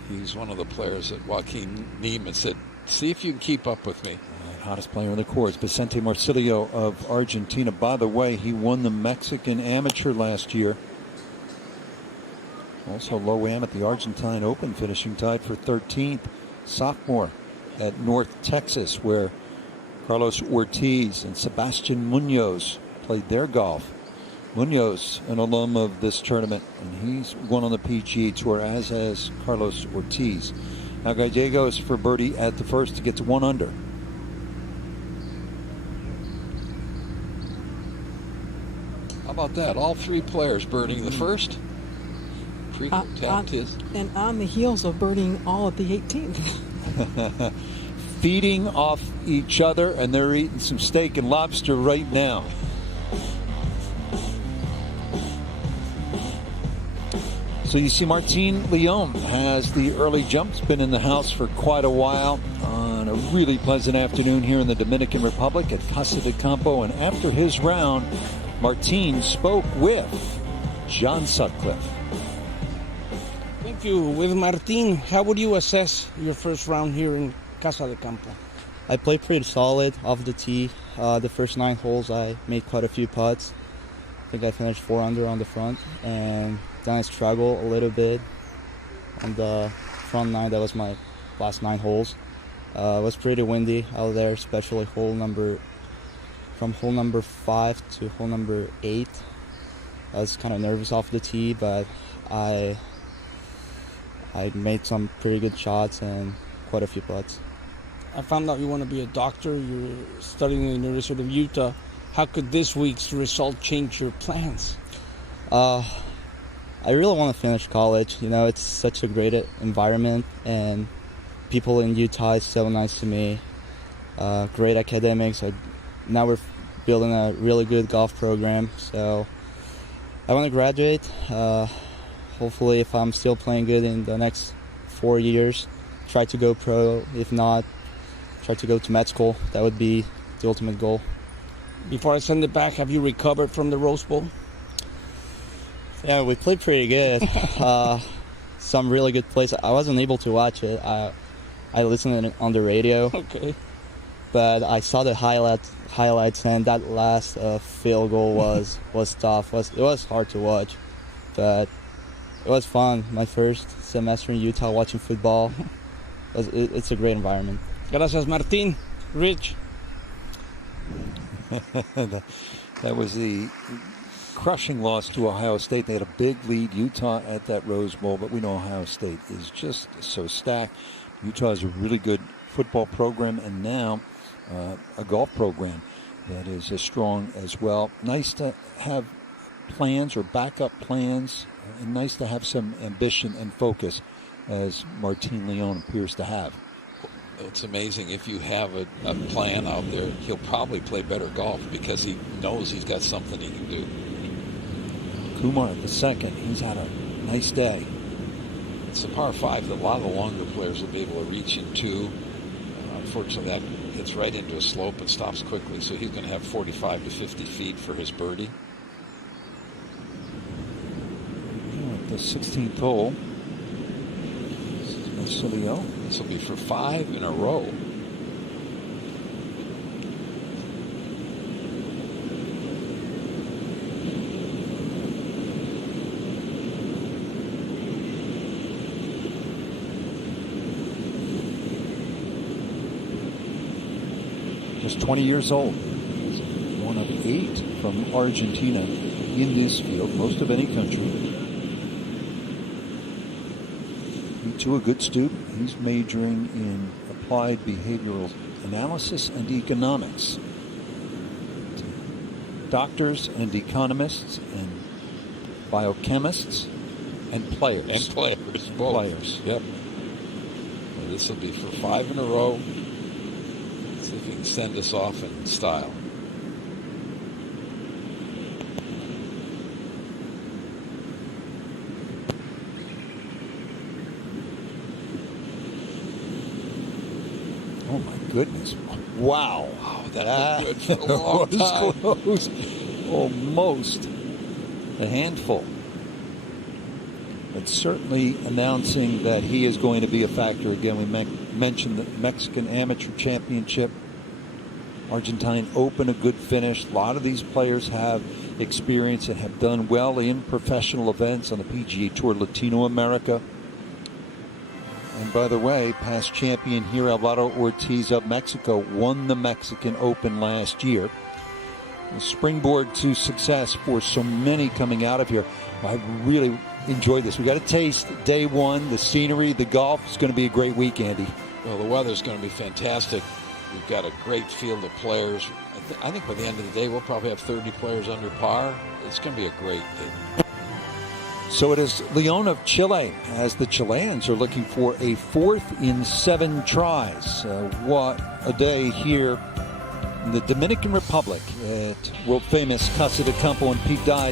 He's one of the players that Joaquin Niemann said, see if you can keep up with me. Hottest player on the course, Vicente Marcillo of Argentina. By the way, he won the Mexican Amateur last year. Also low am at the Argentine Open, finishing tied for 13th. Sophomore at North Texas, where Carlos Ortiz and Sebastián Muñoz played their golf. Muñoz, an alum of this tournament, and he's won on the PGA Tour, as has Carlos Ortiz. Now Gallegos for birdie at the first to get to 1 under. How about that? All 3 players birding the first. And on the heels of birding all at the 18th. Feeding off each other, and they're eating some steak and lobster right now. So you see Martin Leon has the early jump. He's been in the house for quite a while on a really pleasant afternoon here in the Dominican Republic at Casa de Campo. And after his round, Martin spoke with John Sutcliffe. Thank you. With Martin, how would you assess your first round here in Casa de Campo? I played pretty solid off the tee. The first 9 holes, I made quite a few putts. I think I finished 4 under on the front, and then I struggled a little bit on the front 9. That was my last 9 holes. It was pretty windy out there, especially from hole number 5 to hole number 8. I was kind of nervous off the tee, but I made some pretty good shots and quite a few putts. I found out you want to be a doctor. You're studying at the University of Utah. How could this week's result change your plans? I really want to finish college. You know, it's such a great environment, and people in Utah is so nice to me. Great academics. Now we're building a really good golf program, so I want to graduate. Hopefully, if I'm still playing good in the next 4 years, try to go pro. If not, try to go to med school. That would be the ultimate goal. Before I send it back, have you recovered from the Rose Bowl? Yeah, we played pretty good. Some really good plays. I wasn't able to watch it. I listened on the radio. Okay. But I saw the highlights, and that last field goal was tough. It was hard to watch, but it was fun. My first semester in Utah watching football. It's a great environment. Gracias, Martín. Rich. That was the crushing loss to Ohio State. They had a big lead, Utah, at that Rose Bowl, but we know Ohio State is just so stacked. Utah is a really good football program, and now a golf program that is as strong as well. Nice to have plans or backup plans, and nice to have some ambition and focus, as Martin Leon appears to have. It's amazing. If you have a plan out there, he'll probably play better golf because he knows he's got something he can do. Kumar, the second, he's had a nice day. It's a par 5 that a lot of the longer players will be able to reach into. Unfortunately, that hits right into a slope and stops quickly, so he's going to have 45 to 50 feet for his birdie. The 16th hole. This will be for 5 in a row. Just 20 years old. He's one of 8 from Argentina in this field, most of any country. He too a good student. He's majoring in applied behavioral analysis and economics. Doctors and economists and biochemists and players. And players. Both. Players. Yep. Well, this will be for 5 in a row. See if he can send us off in style. Oh my goodness. Wow. That looked good for a long time. Close. Almost a handful. It's certainly announcing that he is going to be a factor. Again, we mentioned the Mexican Amateur Championship, Argentine Open, a good finish. A lot of these players have experience and have done well in professional events on the PGA Tour Latino America. And by the way, past champion here, Alvaro Ortiz of Mexico, won the Mexican Open last year. A springboard to success for so many coming out of here. I really enjoyed this. We got a taste day one, the scenery, the golf. It's going to be a great week, Andy. Well, the weather's going to be fantastic. We've got a great field of players. I think by the end of the day, we'll probably have 30 players under par. It's going to be a great day. So it is Leon of Chile, as the Chileans are looking for a 4th in 7 tries. What a day here in the Dominican Republic at world-famous Casa de Campo, and Pete Dye's